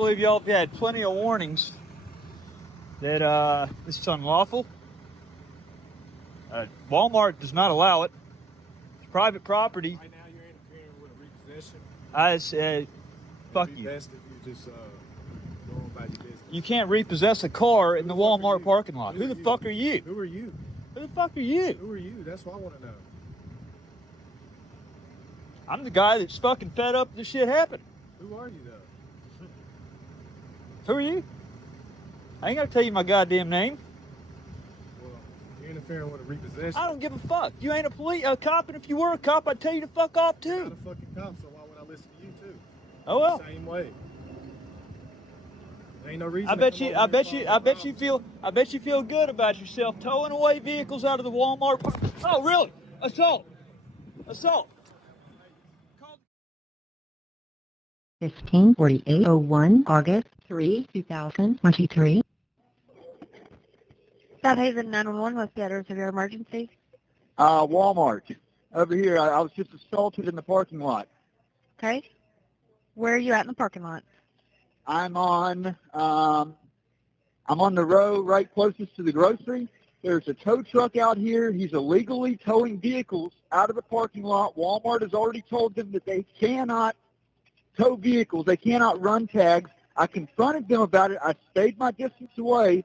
believe y'all have had plenty of warnings that this is unlawful. Walmart does not allow it. It's private property. Right now you're interfering with a repossession. I said, fuck you. It'd be best if you just go on about your business. You can't repossess a car in the Walmart parking lot. Who the fuck are you? Who are you? Who the fuck are you? Who are you? That's what I want to know. I'm the guy that's fucking fed up this shit happened. Who are you, though? Who are you? I ain't gotta tell you my goddamn name. Well, you're interfering with a repossession. I don't give a fuck. You ain't a cop, and if you were a cop, I'd tell you to fuck off You're too. not a fucking cop, so why would I listen to you too? Oh well. Same way. There ain't no reason. I bet you feel good about yourself towing away vehicles out of the Walmart park. Oh really? Assault. 154801, August 3, 2023. Southaven 911, what's the address of your emergency? Walmart. Over here, I was just assaulted in the parking lot. Okay. Where are you at in the parking lot? I'm on the row right closest to the grocery. There's a tow truck out here. He's illegally towing vehicles out of the parking lot. Walmart has already told them that they cannot tow vehicles. They cannot run tags. I confronted them about it. I stayed my distance away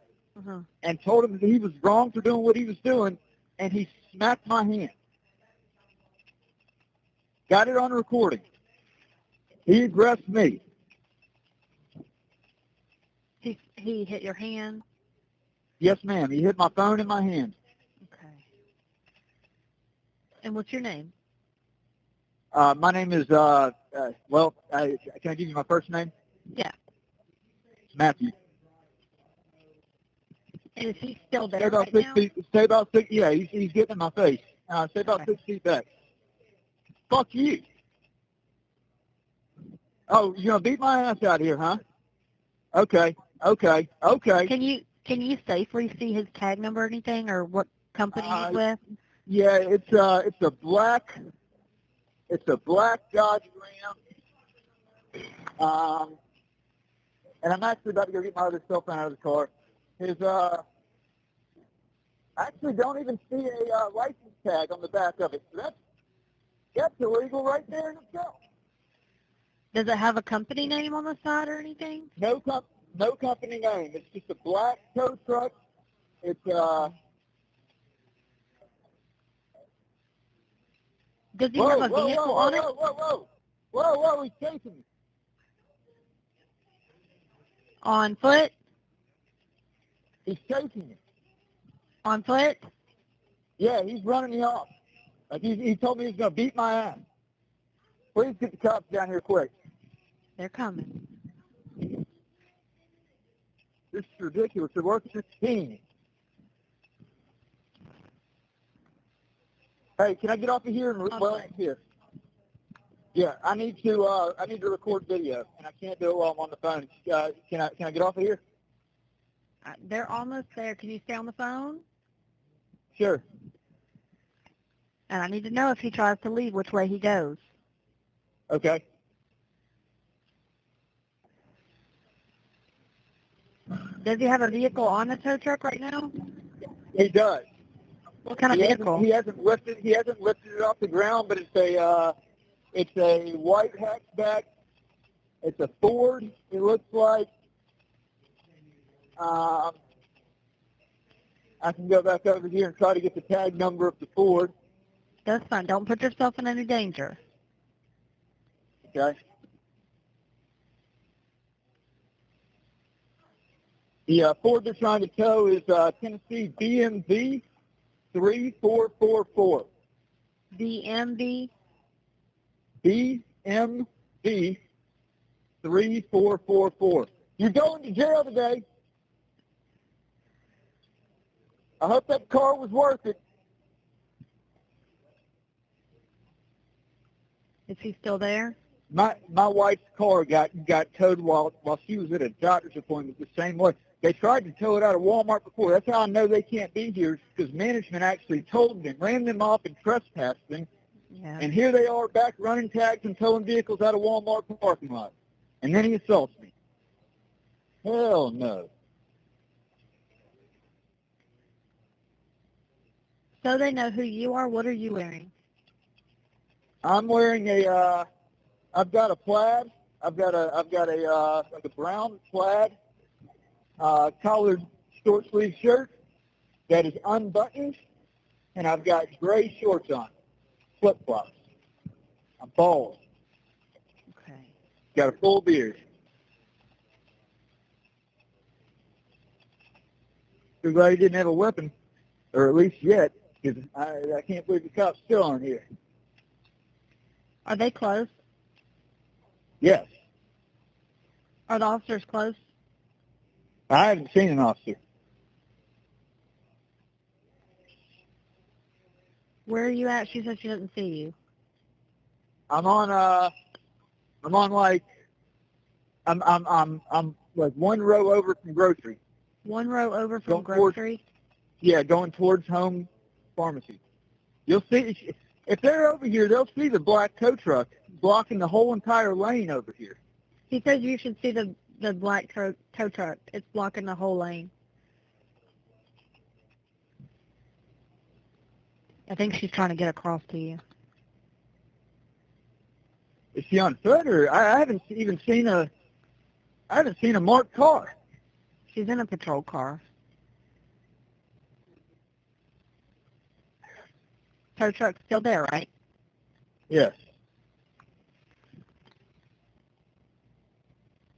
and told him that he was wrong for doing what he was doing, and he smacked my hand. Got it on recording. He aggressed me. He hit your hand? Yes, ma'am. He hit my phone in my hand. Okay. And what's your name? My name is, can I give you my first name? Yeah. It's Matthew. And is he still there Stay about right 6 now? feet. Stay about 6. Yeah, he's getting in my face. Stay about 6 feet back. Fuck you. Oh, you're gonna beat my ass out here, huh? Okay. Can you safely see his tag number or anything, or what company he's with? Yeah, it's a black Dodge Ram. And I'm actually about to go get my other cell phone out of the car. I actually don't even see a license tag on the back of it. So that's illegal right there in itself. Does it have a company name on the side or anything? No company name. It's just a black tow truck. It's Does he have a vehicle on it? Whoa, he's chasing me. On foot? He's chasing me. On foot? Yeah, he's running me off. Like he told me he's gonna beat my ass. Please get the cops down here quick. They're coming. This is ridiculous. They're working this team. Hey, can I get off of here and here? Yeah, I need to record video, and I can't do it while I'm on the phone. Can I get off of here? They're almost there. Can you stay on the phone? Sure. And I need to know if he tries to leave, which way he goes. Okay. Does he have a vehicle on the tow truck right now? He does. What kind of vehicle? He hasn't lifted it off the ground, but it's a white hatchback. It's a Ford. It looks like. I can go back over here and try to get the tag number of the Ford. That's fine. Don't put yourself in any danger. Okay. The Ford they're trying to tow is Tennessee BMV 3444. DMV? BMV 3444. You're going to jail today. I hope that car was worth it. Is he still there? My wife's car got towed while she was at a doctor's appointment the same way. They tried to tow it out of Walmart before. That's how I know they can't be here, because management actually told them, ran them off and trespassed them. Yeah. And here they are back running tags and towing vehicles out of Walmart parking lot. And then he assaults me. Hell no. So they know who you are. What are you wearing? I'm wearing I've got a plaid. I've got a like a brown plaid, collared short sleeve shirt that is unbuttoned, and I've got gray shorts on, flip flops. I'm bald. Okay. Got a full beard. Too glad he didn't have a weapon, or at least yet, because I can't believe the cops still aren't here. Are they close? Yes. Are the officers close? I haven't seen an officer. Where are you at? She said she doesn't see you. I'm like one row over from grocery. One row over from Going towards- grocery? Yeah, going towards home pharmacy. You'll see, if they're over here, they'll see the black tow truck blocking the whole entire lane over here. He says you should see the black tow truck. It's blocking the whole lane. I think she's trying to get across to you. Is she on foot, or I haven't even seen a marked car. She's in a patrol car. Tow truck's still there, right? Yes.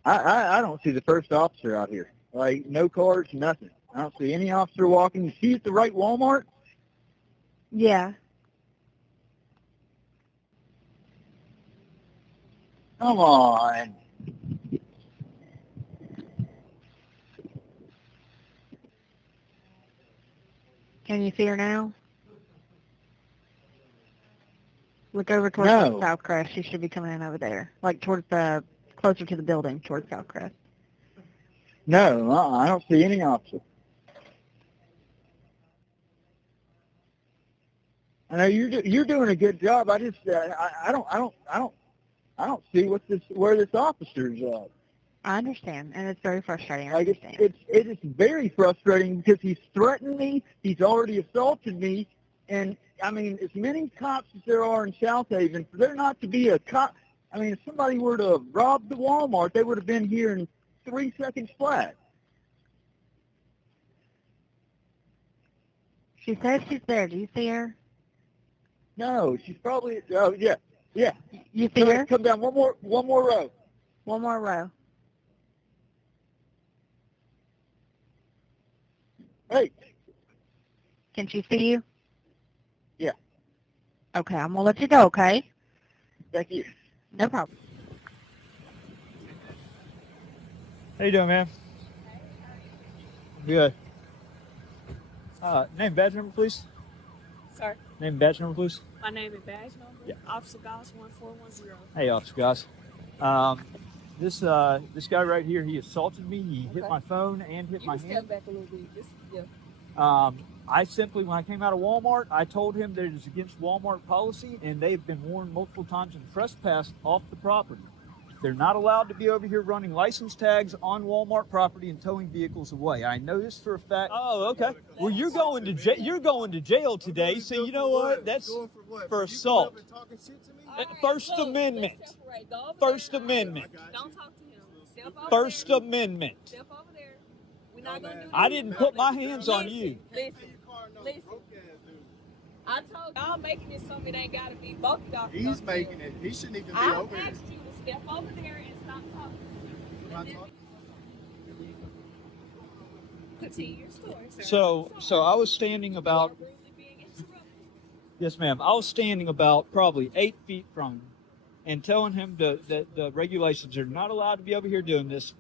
I don't see the first officer out here. Like, no cars, nothing. I don't see any officer walking. Is she at the right Walmart? Yeah. Come on. Can you see her now? Look over towards No. Southcrest. She should be coming in over there. Like towards closer to the building, towards Southcrest. No, I don't see any officer. I know you're doing a good job. I just I don't see where this officer's at. I understand, and it's very frustrating. I Like understand. it is very frustrating because he's threatened me. He's already assaulted me, and I mean, as many cops as there are in Southaven, for there not to be a cop. I mean, if somebody were to rob the Walmart, they would have been here in 3 seconds flat. She says she's there. Do you see her? No, she's probably. Oh yeah. You see her? Come down one more row. One more row. Hey. Can she see you? Yeah. Okay, I'm gonna let you go. Okay. Thank you. No problem. How you doing, man? Good. Name, badge number, please. Sir, Name, and badge number, please. my name is badge number. Yeah. Officer Goss 1410. Hey, Officer guys. This guy right here, he assaulted me. He hit my phone and hit You my can hand. step back a little bit. Yeah. I simply, when I came out of Walmart, I told him that it is against Walmart policy, and they've been warned multiple times and trespassed off the property. They're not allowed to be over here running license tags on Walmart property and towing vehicles away. I know this for a fact. Oh, okay. Well, you're going to jail. You're going to jail today. So you know what? That's for assault. First Amendment. First Amendment. Don't talk to him. Step over First there. Amendment. Step over there. We're not going to do I this. didn't put my hands on you. Listen. I told y'all making it something it ain't got to be. Both of y'all. He's making it. He shouldn't even be I over here. asked you to step over there and stop talking. And then continue your story, sir. So I was standing about. Rudely being interrupted. Yes, ma'am. I was standing about probably 8 feet from him and telling him that the regulations are not allowed to be over here doing this.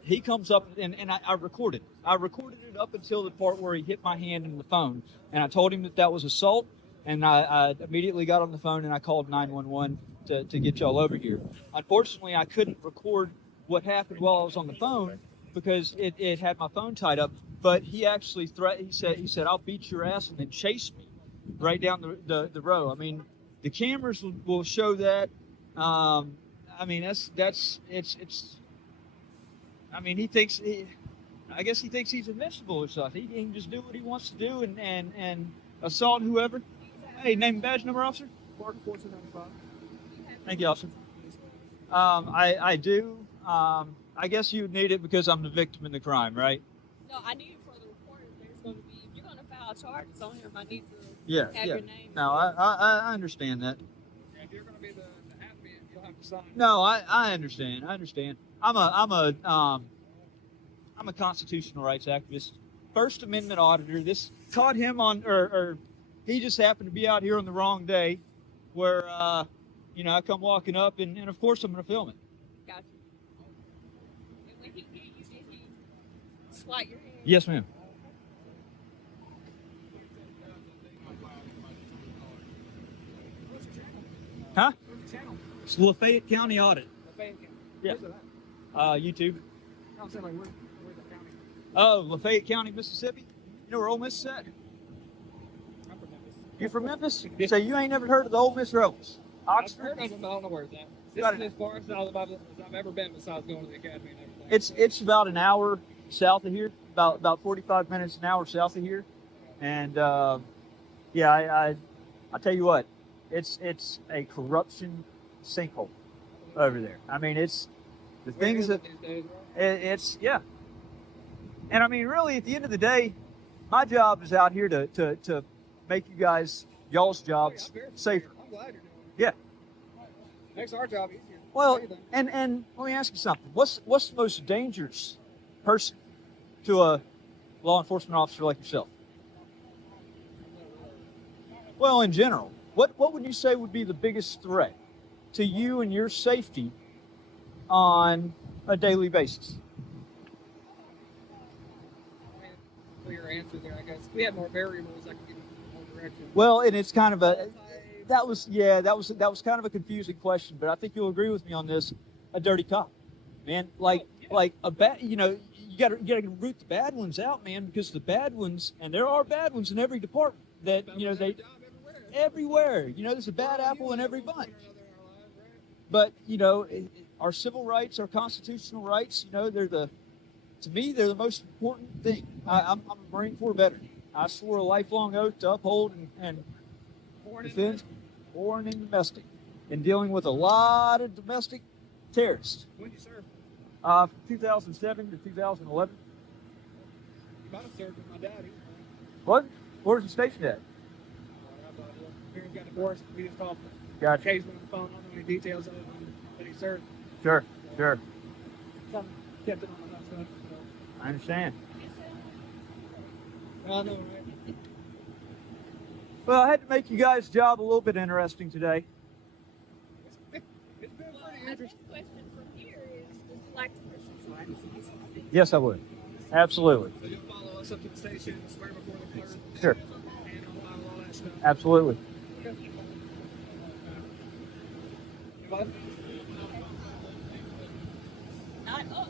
He comes up, and I recorded. I recorded it up until the part where he hit my hand in the phone. And I told him that was assault, and I immediately got on the phone and I called 911 to get y'all over here. Unfortunately, I couldn't record what happened while I was on the phone because it had my phone tied up. But he actually he said, I'll beat your ass, and then chased me right down the row. I mean, the cameras will show that. I mean, it's I mean, I guess he thinks he's invincible or something. He can just do what he wants to do and assault whoever. Hey, name and badge number, officer. Barton 1495. Thank you, officer. I do. I guess you would need it because I'm the victim in the crime, right? No, I need it for the report. There's going to be, if you're going to file charges on him, I need to Yeah, have yeah. your name. No, I understand that. Yeah, if you're going to be the admin, you'll have to sign. No, I understand. I understand. I'm a constitutional rights activist, First Amendment auditor. This caught him on, or he just happened to be out here on the wrong day, where I come walking up, and of course I'm going to film it. Got you. And when he get you, did he swipe your hand? Yes, ma'am. Huh? What's your channel? It's Lafayette County Audit. Lafayette County. Yeah. Where's it at? YouTube. No, I'm saying like where's the county? Oh, Lafayette County, Mississippi. You know where Ole Miss is at? I'm from Memphis. You from Memphis? So you ain't never heard of the Ole Miss Rebels? I've Oxford? heard of them, but I don't know where it's at. This Got is it. as far as I've ever been besides going to the academy and everything. It's about an hour south of here, about 45 minutes an hour south of here, and I tell you what, it's a corruption sinkhole over there. I mean, it's the Where things is that it these days, right? it's yeah, and I mean, really, at the end of the day, my job is out here to make y'all's jobs safer. I'm glad you're doing it. Yeah. Makes our job easier. Well, Anything. and let me ask you something. What's the most dangerous person to a law enforcement officer like yourself? Well, in general, what would you say would be the biggest threat to you and your safety on a daily basis? Clear answer there, I guess. If we had more variables, I could give you more direction. Well, and it's kind of that was kind of a confusing question, but I think you'll agree with me on this. A dirty cop, man. Like a bad, you gotta root the bad ones out, man, because the bad ones, and there are bad ones in every department that they everywhere. There's a bad apple in every bunch. But our civil rights, our constitutional rights, to me they're the most important thing. I'm a Marine Corps veteran. I swore a lifelong oath to uphold and defend foreign and domestic, and dealing with a lot of domestic terrorists. When did you serve? From 2007 to 2011. You might have served with my daddy. What? Where's the station at? Parents got divorced. We just talked Gotcha. occasionally on the phone. I don't know any details of it, but he served. Sure. Something kept it on my stuff. I understand. So. I know, right? Well, I had to make you guys' job a little bit interesting today. It's been Well, pretty my interesting. next question from here is, would you like to pursue? Yes, I would. Absolutely. So you'll follow us up to the station, swear before the clerk, Sure. and all that stuff. Absolutely. Okay. What? Not up.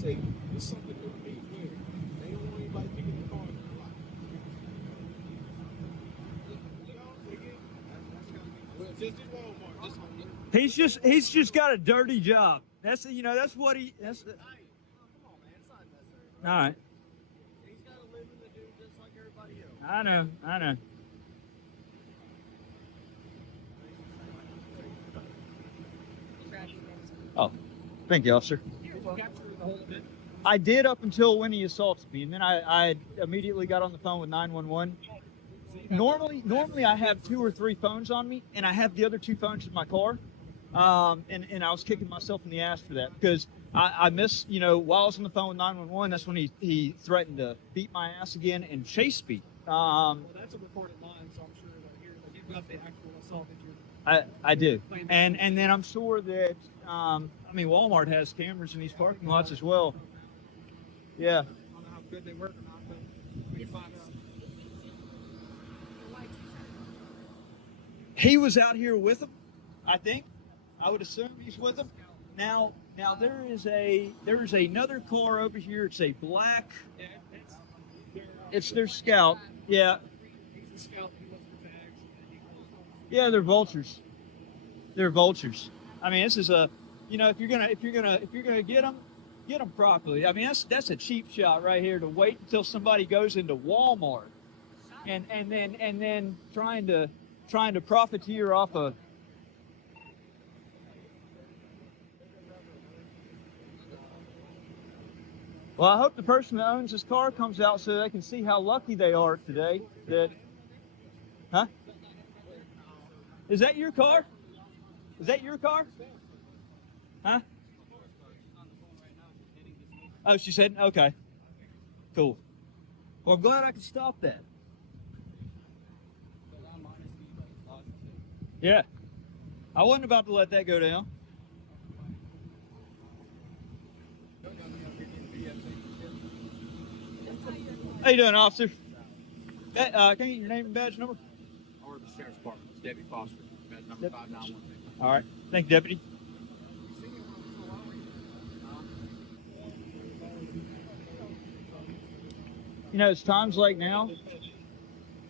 It's something that would be weird. They don't want anybody picking the car in their lot. Well, just do Walmart. Just Walmart. He's just got a dirty job. That's what he. That's. Come on, man. It's not necessary. All right. He's got a living to do just like everybody else. I know. Oh, thank you, officer. Did you capture the whole event? I did up until when he assaulted me, and then I immediately got on the phone with 911. Normally I have 2 or 3 phones on me, and I have the other 2 phones in my car. And I was kicking myself in the ass for that because I missed, while I was on the phone with 911, that's when he threatened to beat my ass again and chase me. Well, that's a recorded line, so I'm sure that you've got the actual assault that you're. I do, and then I'm sure that Walmart has cameras in these parking lots as well. Yeah. I don't know how good they work or not, but we can find out. He was out here with him, I think. I would assume he's with him. Now there is another car over here. It's a black. Yeah, It's their Scout. Yeah, he's a scout. He looks for tags. And he goes, yeah, they're vultures. They're vultures. I mean, this is a, if you're gonna get them properly. I mean, that's a cheap shot right here, to wait until somebody goes into Walmart, and then trying to profiteer off a. Well, I hope the person that owns this car comes out so they can see how lucky they are today. Huh? Is that your car? Is that your car? Huh? Oh, she said, okay. Cool. Well, I'm glad I could stop that. Yeah. I wasn't about to let that go down. How you doing, officer? Can I get your name and badge number? I work at the Sheriff's Department. It's Deputy Foster. Badge number Yep. 591. All right. Thank you, deputy. It's times like now.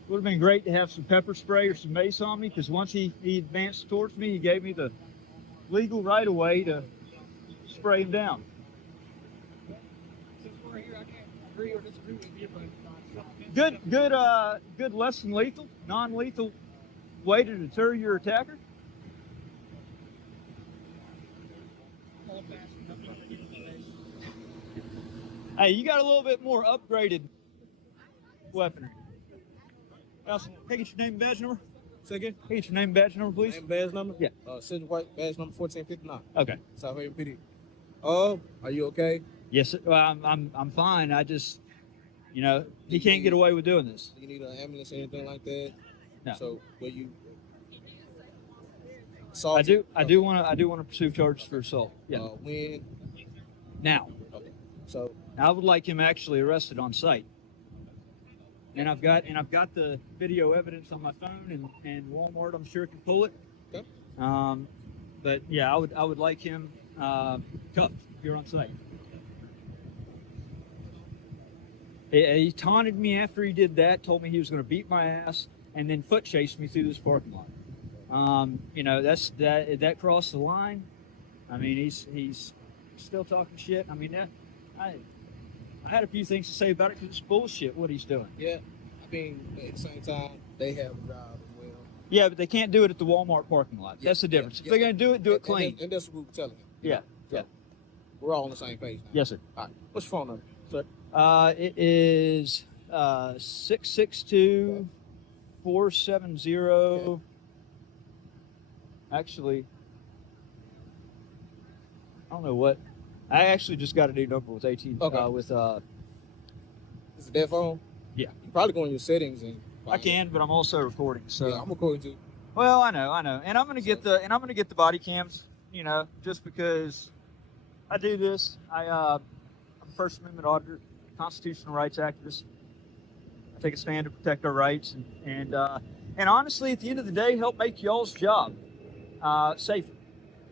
Would have been great to have some pepper spray or some mace on me, because once he advanced towards me, he gave me the legal right of way to spray him down. since we're here, I can't agree or disagree with you, but Good less than lethal, non-lethal way to deter your attacker. Hey, you got a little bit more upgraded weaponry. Nelson, can I get your name and badge number? Say again? Can I get your name and badge number, please? Name, badge number? Yeah. Sidney White, badge number 1459. Okay. Southaven PD. Are you okay? Yes, sir. Well, I'm fine. I just, he can't get away with doing this. Do you need an ambulance or anything like that? No. So, will you? I do want to pursue charges for assault. Yeah. When? Now, Okay. So, I would like him actually arrested on site. And I've got the video evidence on my phone, and Walmart, I'm sure, can pull it. Okay. But yeah, I would like him cuffed here on site. He taunted me after he did that, told me he was going to beat my ass, and then foot chased me through this parking lot. That crossed the line. I mean, he's still talking shit. I mean, I had a few things to say about it, because it's bullshit what he's doing. yeah. I mean, at the same time, they have a job as well. Yeah, but they can't do it at the Walmart parking lot. That's the difference. If they're going to do it, do it clean. And that's what we were telling him. Yeah, yeah. We're all on the same page now. Yes, sir. All right. What's your phone number, sir? It is 662-470. Actually, I don't know what. I actually just got a new number with Okay. with Is it that phone? Yeah. You probably go in your settings and. I can, but I'm also recording. So Yeah, I'm recording too. well, I know, and I'm gonna get the body cams. Just because I do this. I'm a First Amendment auditor, constitutional rights activist. I take a stand to protect our rights, and honestly, at the end of the day, help make y'all's job safer.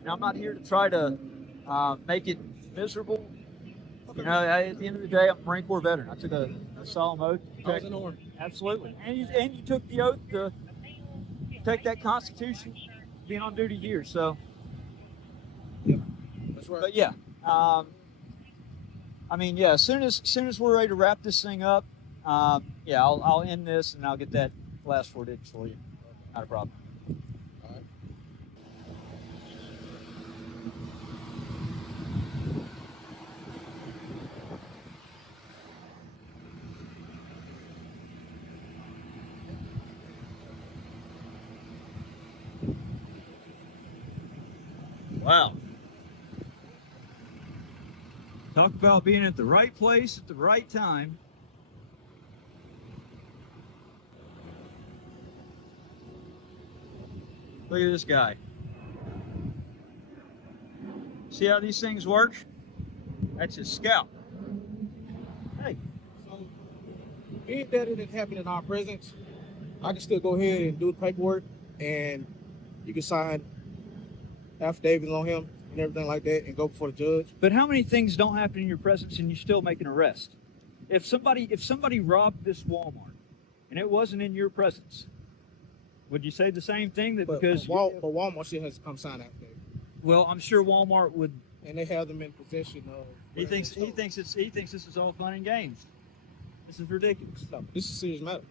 I'm not here to try to make it miserable. At the end of the day, I'm a Marine Corps veteran. I took a solemn oath to I was protect. in the order. Absolutely, and you took the oath to protect that Constitution, being on duty here. So, That's right. but yeah, as soon as we're ready to wrap this thing up, I'll end this and I'll get that last 4 digits for you. Not a problem. All right. Wow. Talk about being at the right place at the right time. Look at this guy. See how these things work? That's his Scout. Hey, So, being that it didn't happen in our presence, I can still go ahead and do the paperwork, and you can sign affidavits on him and everything like that and go before the judge. But how many things don't happen in your presence and you still make an arrest? If somebody robbed this Walmart and it wasn't in your presence, would you say the same thing? That But because Walmart still has to come sign affidavit, well, I'm sure Walmart would. and they have them in possession of. He thinks this is all fun and games. This is ridiculous. No, this is a serious matter.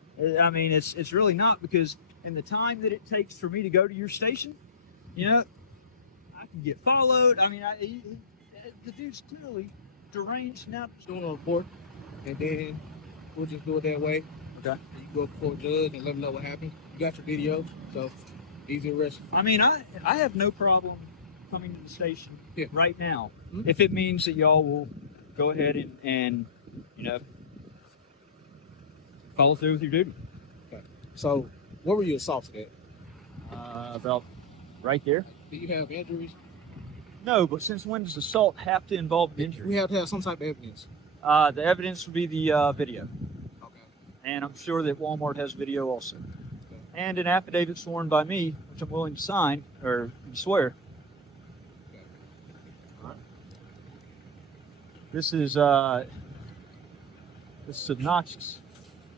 I mean, it's really not, because in the time that it takes for me to go to your station, you know, I can get followed. I mean, the dude's clearly deranged now. Just doing a report, and then we'll just do it that way. Okay. You go before a judge and let them know what happened. You got your video, so easy arrest. I mean, I have no problem coming to the station right now Mhm. if it means that y'all will go ahead and you know, follow through with your duty. So, where were you assaulted at? About right there. Do you have injuries? No, but since when does assault have to involve an injury? We have to have some type of evidence. The evidence would be the video, Okay. and I'm sure that Walmart has video also, and an affidavit sworn by me, which I'm willing to sign or swear. This is obnoxious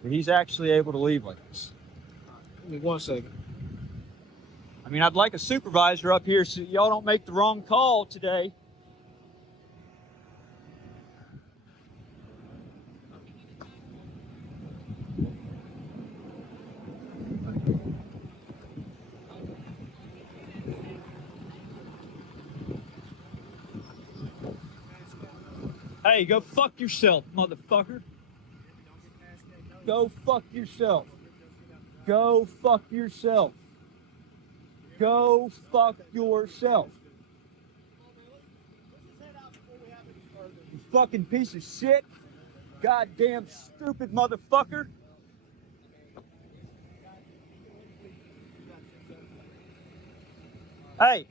that he's actually able to leave like this. Give me 1 second. I mean, I'd like a supervisor up here so y'all don't make the wrong call today. Hey, go fuck yourself, motherfucker. Go fuck yourself. Go fuck yourself. Go fuck yourself. You fucking piece of shit. Goddamn stupid motherfucker. Hey,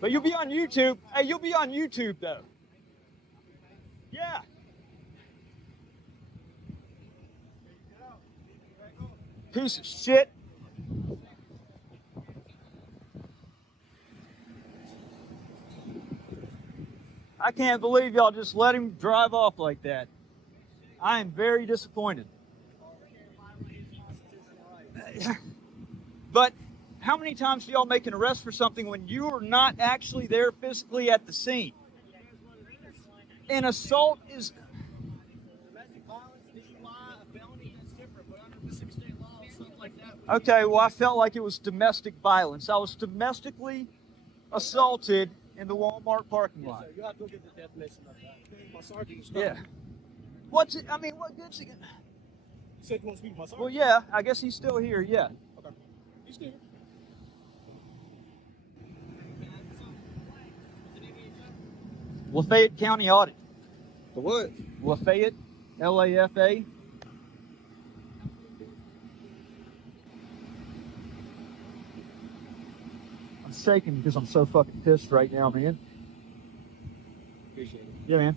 but you'll be on YouTube. Hey, you'll be on YouTube though. Yeah. Piece of shit. I can't believe y'all just let him drive off like that. I am very disappointed. But how many times do y'all make an arrest for something when you are not actually there physically at the scene? An assault is... Domestic violence, DUI, a felony, that's different. But under Mississippi state law, stuff like that. Okay, well, I felt like it was domestic violence. I was domestically assaulted in the Walmart parking lot. You have to look at the definition of that. My sergeant. Yeah. What's it? I mean, what good's it? You said you want to speak to my sergeant? Well, yeah, I guess he's still here, yeah. Okay. He's still here. Lafayette County Audit. The what? Lafayette, L-A-F-A. I'm shaking because I'm so fucking pissed right now, man. Appreciate it. Yeah, man.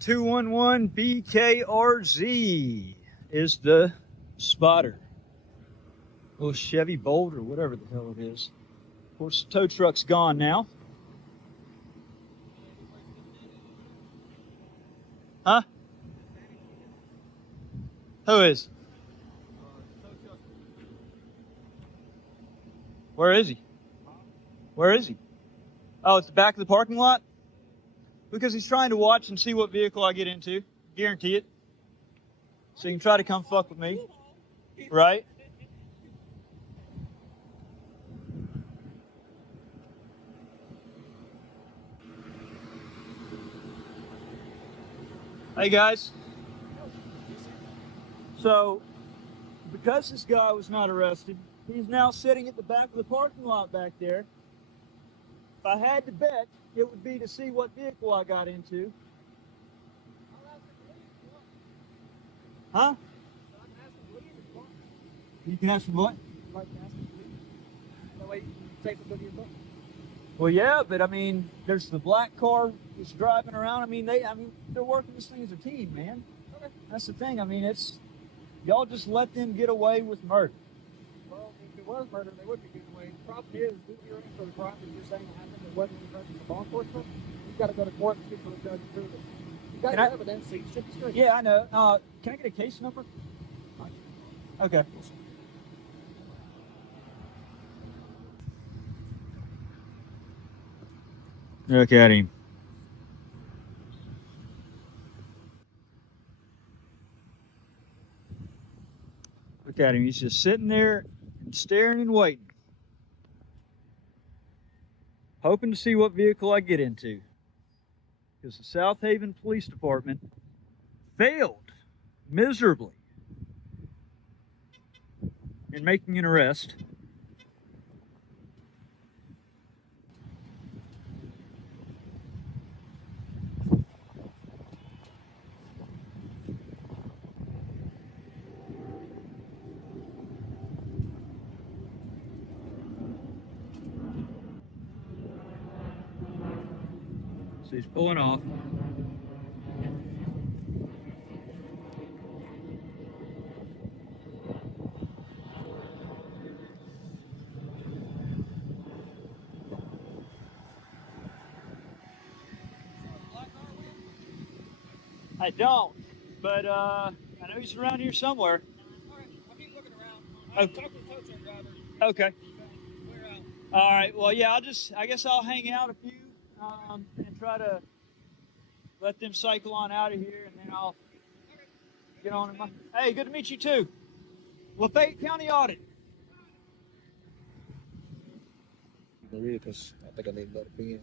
$211-BKRZ is the spotter. Little Chevy Bolt or whatever the hell it is. Of course, the tow truck's gone now. Huh? Who is? Where is he? Where is he? Oh, it's the back of the parking lot? Because he's trying to watch and see what vehicle I get into. Guarantee it. So you can try to come fuck with me. Right? Hey guys. So, because this guy was not arrested, he's now sitting at the back of the parking lot back there. If I had to bet, it would be to see what vehicle I got into. Huh? You can have some what? That way you can take some of your book. Well, yeah, but I mean, there's the black car that's driving around. I mean, they're working this thing as a team, man. Okay. That's the thing. I mean, y'all just let them get away with murder. Well, if it was murder, they would be getting away. The problem is, due to your answer for the crime that you're saying happened, it wasn't in the presence of law enforcement. You've got to go to court and speak to the judge and prove it. You got Can your I- evidence, so you should be straight. Yeah, I know. Can I get a case number? Okay. Look at him. Look at him. He's just sitting there and staring and waiting. Hoping to see what vehicle I get into. Because the Southaven Police Department failed miserably in making an arrest. So he's pulling off. I don't, but I know he's around here somewhere. All right, I'll keep looking around. Okay. I'll talk to the tow truck driver. Okay. Clear out. All right. Well, yeah. I guess I'll hang out a few and try to let them cycle on out of here, and then I'll get on. Hey, good to meet you too. Lafayette County Audit. You can read it because I think I need another pen.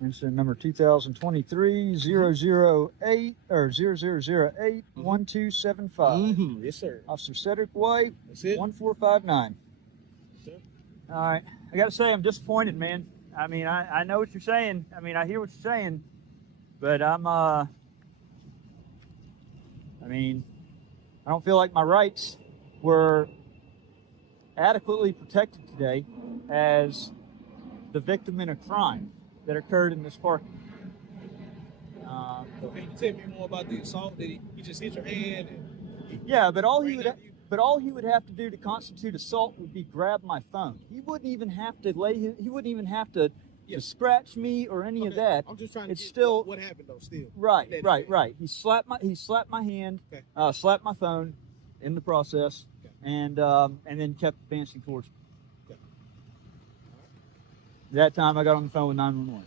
Incident number 2023-008 or 0008-1275. Yes, sir. Officer Cedric White, That's it. 1459. Yes, sir. All right. I got to say, I'm disappointed, man. I mean, I know what you're saying. I mean, I hear what you're saying, but I don't feel like my rights were adequately protected today as the victim in a crime that occurred in this parking. Can you tell me more about the assault? Did he just hit your head? And Yeah, but all he ran would at you? have to do to constitute assault would be grab my phone. He wouldn't even have to scratch me or any of Okay, that. I'm just trying to It's get still- what happened though. Still. Right, Let it right, go. right. He slapped my hand, Okay. slapped my phone in the process, Okay. and then kept advancing towards me. Okay. That time I got on the phone with 911.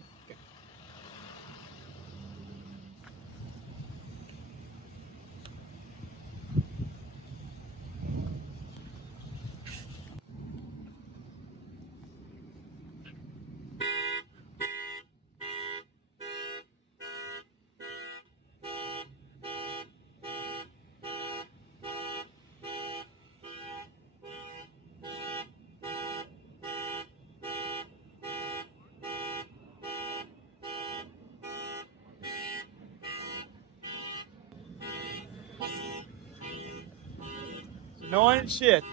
It's annoying as shit.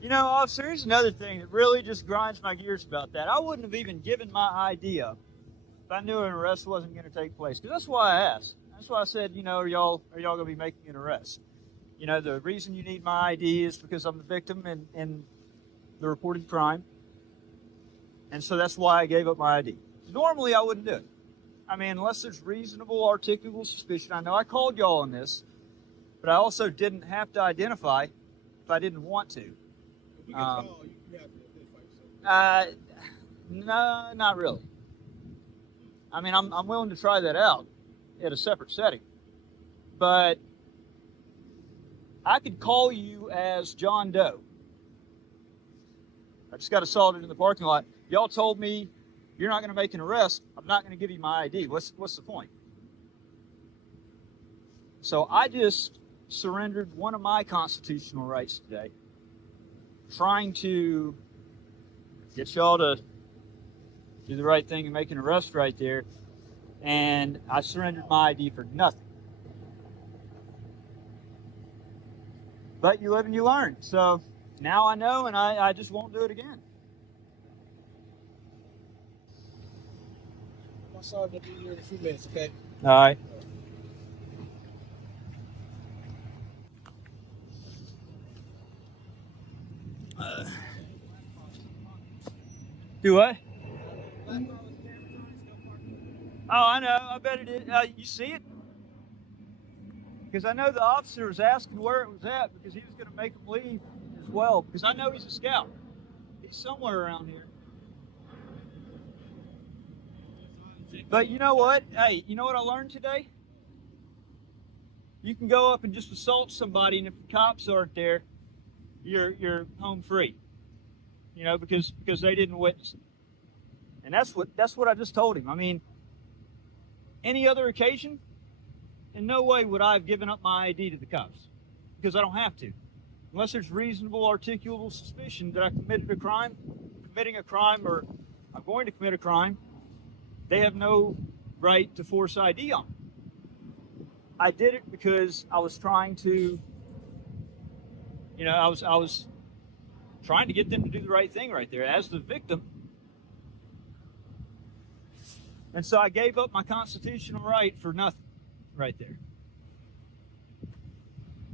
You know, officer, here's another thing that really just grinds my gears about that. I wouldn't have even given my ID up if I knew an arrest wasn't going to take place. Because that's why I asked. That's why I said, you know, are y'all going to be making an arrest? You know, the reason you need my ID is because I'm the victim in the reported crime. And so that's why I gave up my ID. Normally, I wouldn't do it. I mean, unless there's reasonable, articulable suspicion. I know I called y'all on this, but I also didn't have to identify if I didn't want to. If you get a call, you have to identify yourself. No, not really. I mean, I'm willing to try that out at a separate setting, but I could call you as John Doe. I just got assaulted in the parking lot. Y'all told me you're not going to make an arrest. I'm not going to give you my ID. What's the point? So I just surrendered one of my constitutional rights today, trying to get y'all to do the right thing and make an arrest right there. And I surrendered my ID for nothing. But you live and you learn. So now I know, and I just won't do it again. My son will be here in a few minutes, okay? All right. Do what? Oh, I know. I bet it is. You see it? Because I know the officer was asking where it was at because he was going to make him leave as well. Because I know he's a scout. He's somewhere around here. But you know what? Hey, you know what I learned today? You can go up and just assault somebody, and if the cops aren't there, you're home free. You know, because they didn't witness it. And that's what I just told him. I mean, any other occasion, in no way would I have given up my ID to the cops, because I don't have to, unless there's reasonable, articulable suspicion that I committing a crime, or I'm going to commit a crime. They have no right to force ID on me. I did it because I was trying to, you know, I was trying to get them to do the right thing right there as the victim. And so I gave up my constitutional right for nothing right there.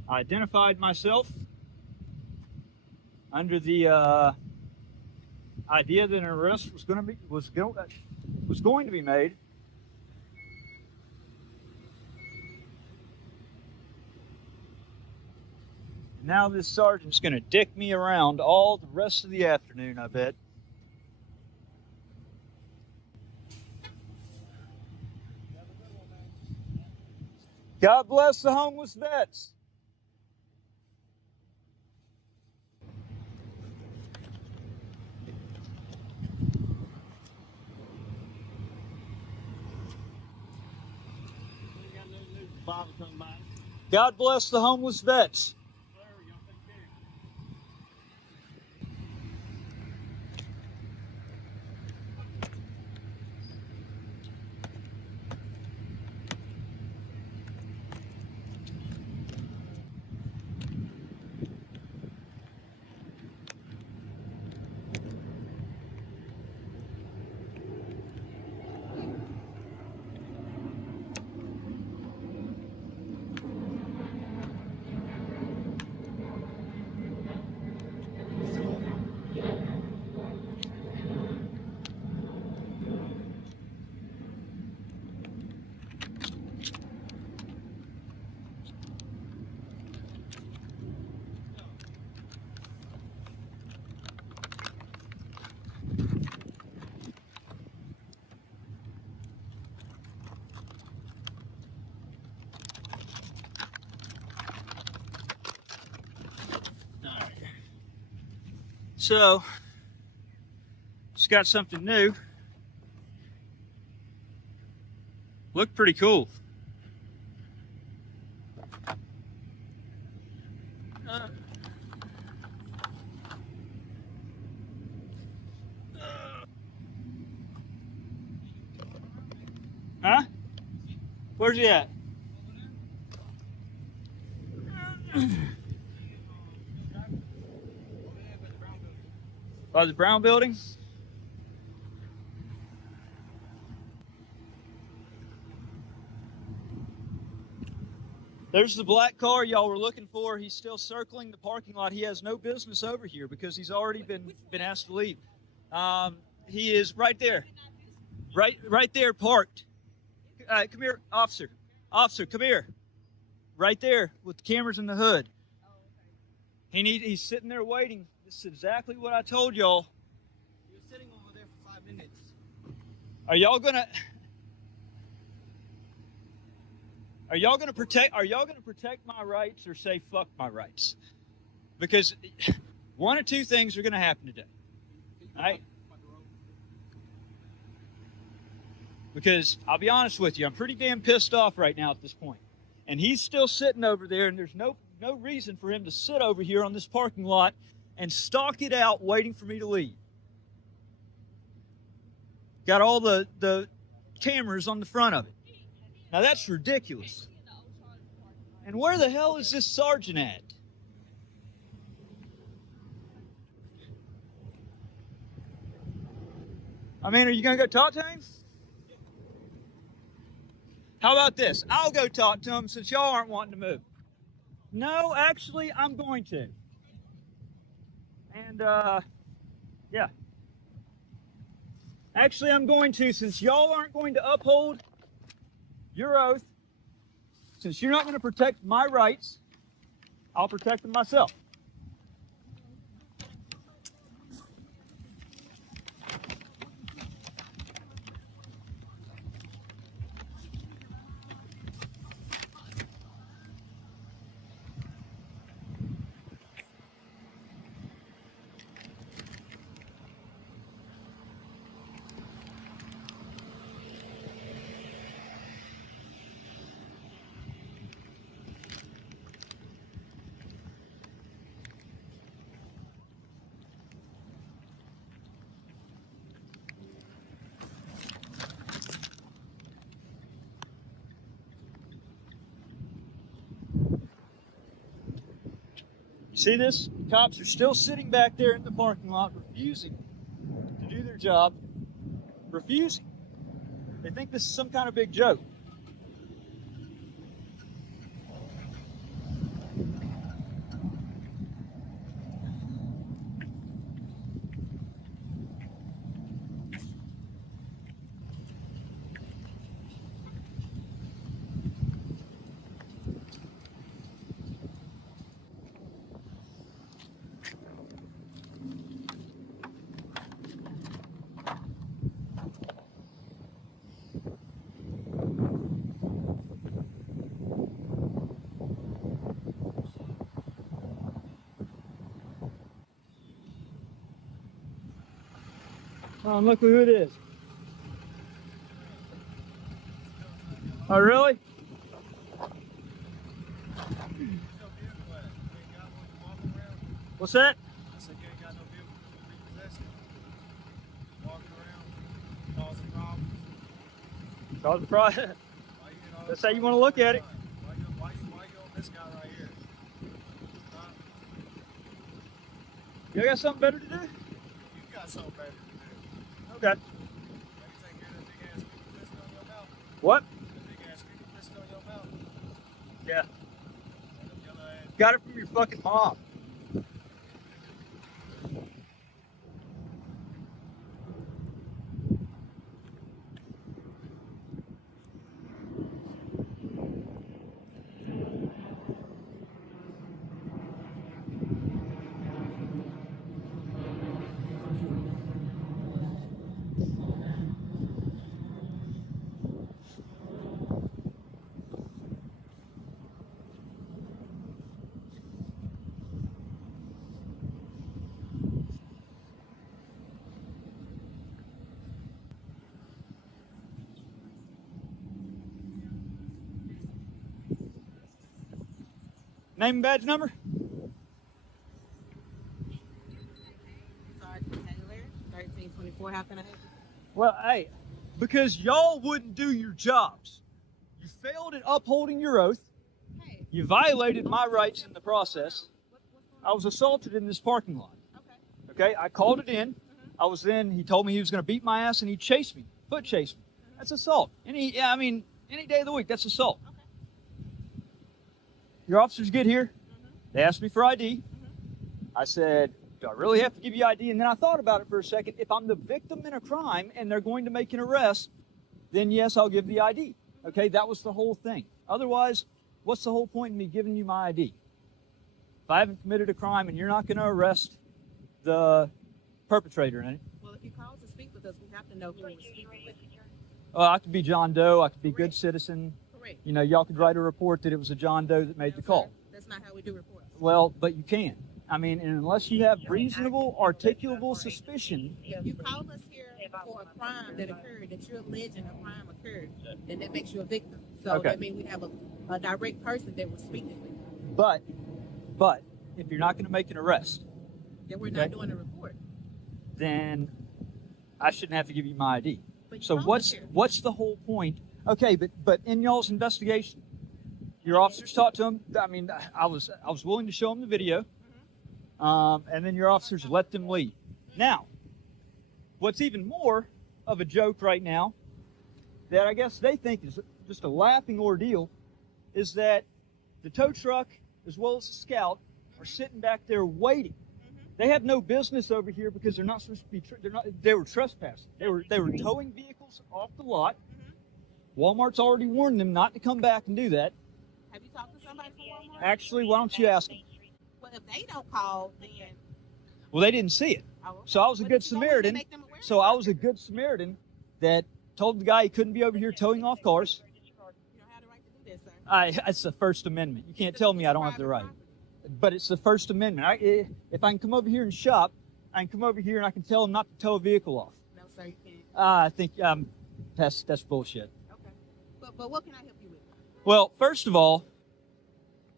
I identified myself under the idea that an arrest was going to be made. Now this sergeant's going to dick me around all the rest of the afternoon, I bet. God bless the homeless vets. God bless the homeless vets. So, just got something new. Looked pretty cool. Huh? Where's he at? By the Brown building? There's the black car y'all were looking for. He's still circling the parking lot. He has no business over here because he's already been asked to leave. He is right there. Right there parked. Come here, officer. Officer, come here. Right there with the cameras in the hood. He's sitting there waiting. This is exactly what I told y'all. He was sitting over there for 5 minutes. Are y'all gonna protect my rights or say fuck my rights? Because one of two things are gonna happen today. All right? Because I'll be honest with you, I'm pretty damn pissed off right now at this point. And he's still sitting over there, and there's no reason for him to sit over here on this parking lot and stalk it out waiting for me to leave. Got all the cameras on the front of it. Now that's ridiculous. And where the hell is this sergeant at? I mean, are you going to go talk to him? How about this? I'll go talk to him since y'all aren't wanting to move. No, actually, I'm going to. And, yeah. Actually, I'm going to, since y'all aren't going to uphold your oath, since you're not going to protect my rights, I'll protect them myself. See this? Cops are still sitting back there in the parking lot, refusing to do their job. Refusing. They think this is some kind of big joke. Oh, and look who it is. Oh, really? What's that? I said, you ain't got no vehicle to repossess it. Walking around, causing problems. Cause the problem. That's how you want to look at it. Why you on this guy right here? Huh? You got something better to do? You got something better to do. Okay. Maybe take care of that big ass creepy piston on your mouth. What? That big ass creepy piston on your mouth. Yeah. And them yellow ass. Got it from your fucking mom. Name and badge number? Sergeant Taylor, 1324. How can I help you? Well, hey, because y'all wouldn't do your jobs. You failed at upholding your oath. Hey. You violated my rights in the process. What's going I was assaulted in this parking lot. on? Okay. Okay, I called it in. I was in. He told me he was going to beat my ass, and he chased me, foot chased me. That's assault. Any day of the week, that's assault. Okay. Your officers get here. They asked me for ID. I said, do I really have to give you ID? And then I thought about it for a second. If I'm the victim in a crime and they're going to make an arrest, then yes, I'll give the ID. Okay, that was the whole thing. Otherwise, what's the whole point in me giving you my ID? If I haven't committed a crime and you're not going to arrest the perpetrator in it, Well, if you call to speak with us, we have to know who we're speaking with. I could be John Doe. I could be good citizen. Correct. You know, y'all could write a report that it was a John Doe that made the No, call. sir. That's not how we do reports. Well, but you can. I mean, and unless you have reasonable, articulable suspicion. If you call us here for a crime that occurred, that you're alleging a crime occurred, then that makes you a victim. So Okay. that means we have a direct person that we're speaking with. But if you're not going to make an arrest, Then we're not Okay. doing a report. then I shouldn't have to give you my ID. But you So told what's us here. what's the whole point? Okay, but in y'all's investigation, your officers talked to him. I mean, I was willing to show him the video, and then your officers let them leave. Now, what's even more of a joke right now, that I guess they think is just a laughing ordeal, is that the tow truck as well as the scout are sitting back there waiting. They have no business over here because they're not supposed to be. They were trespassing. They were towing vehicles off the lot. Walmart's already warned them not to come back and do that. Have you talked to somebody from Walmart? Actually, why don't you ask them? Well, if they don't call, then Well, they didn't see it. oh, okay. So I was a But good if you go in and Samaritan. make them aware So of I it, was a good Samaritan that told the guy he couldn't be over here towing off cars. you don't have the right to do this, sir. It's the First Amendment. You can't tell me I don't have the right. But it's the First Amendment. If I can come over here and shop, I can come over here and I can tell them not to tow a vehicle off. No, sir, you can't. I think that's bullshit. Okay. But what can I help you with? Well, first of all,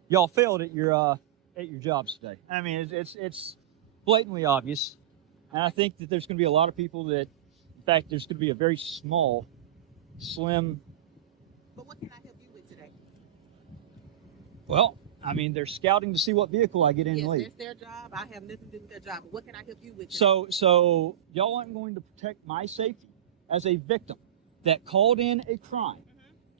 y'all failed at your jobs today. I mean, it's blatantly obvious, and I think that there's going to be a lot of people that, in fact, there's going to be a very small, slim. But what can I help you with today? Well, I mean, they're scouting to see what vehicle I get in Yes, and leave. that's their job. I have nothing to do with their job. But what can I help you with today? So y'all aren't going to protect my safety as a victim that called in a crime.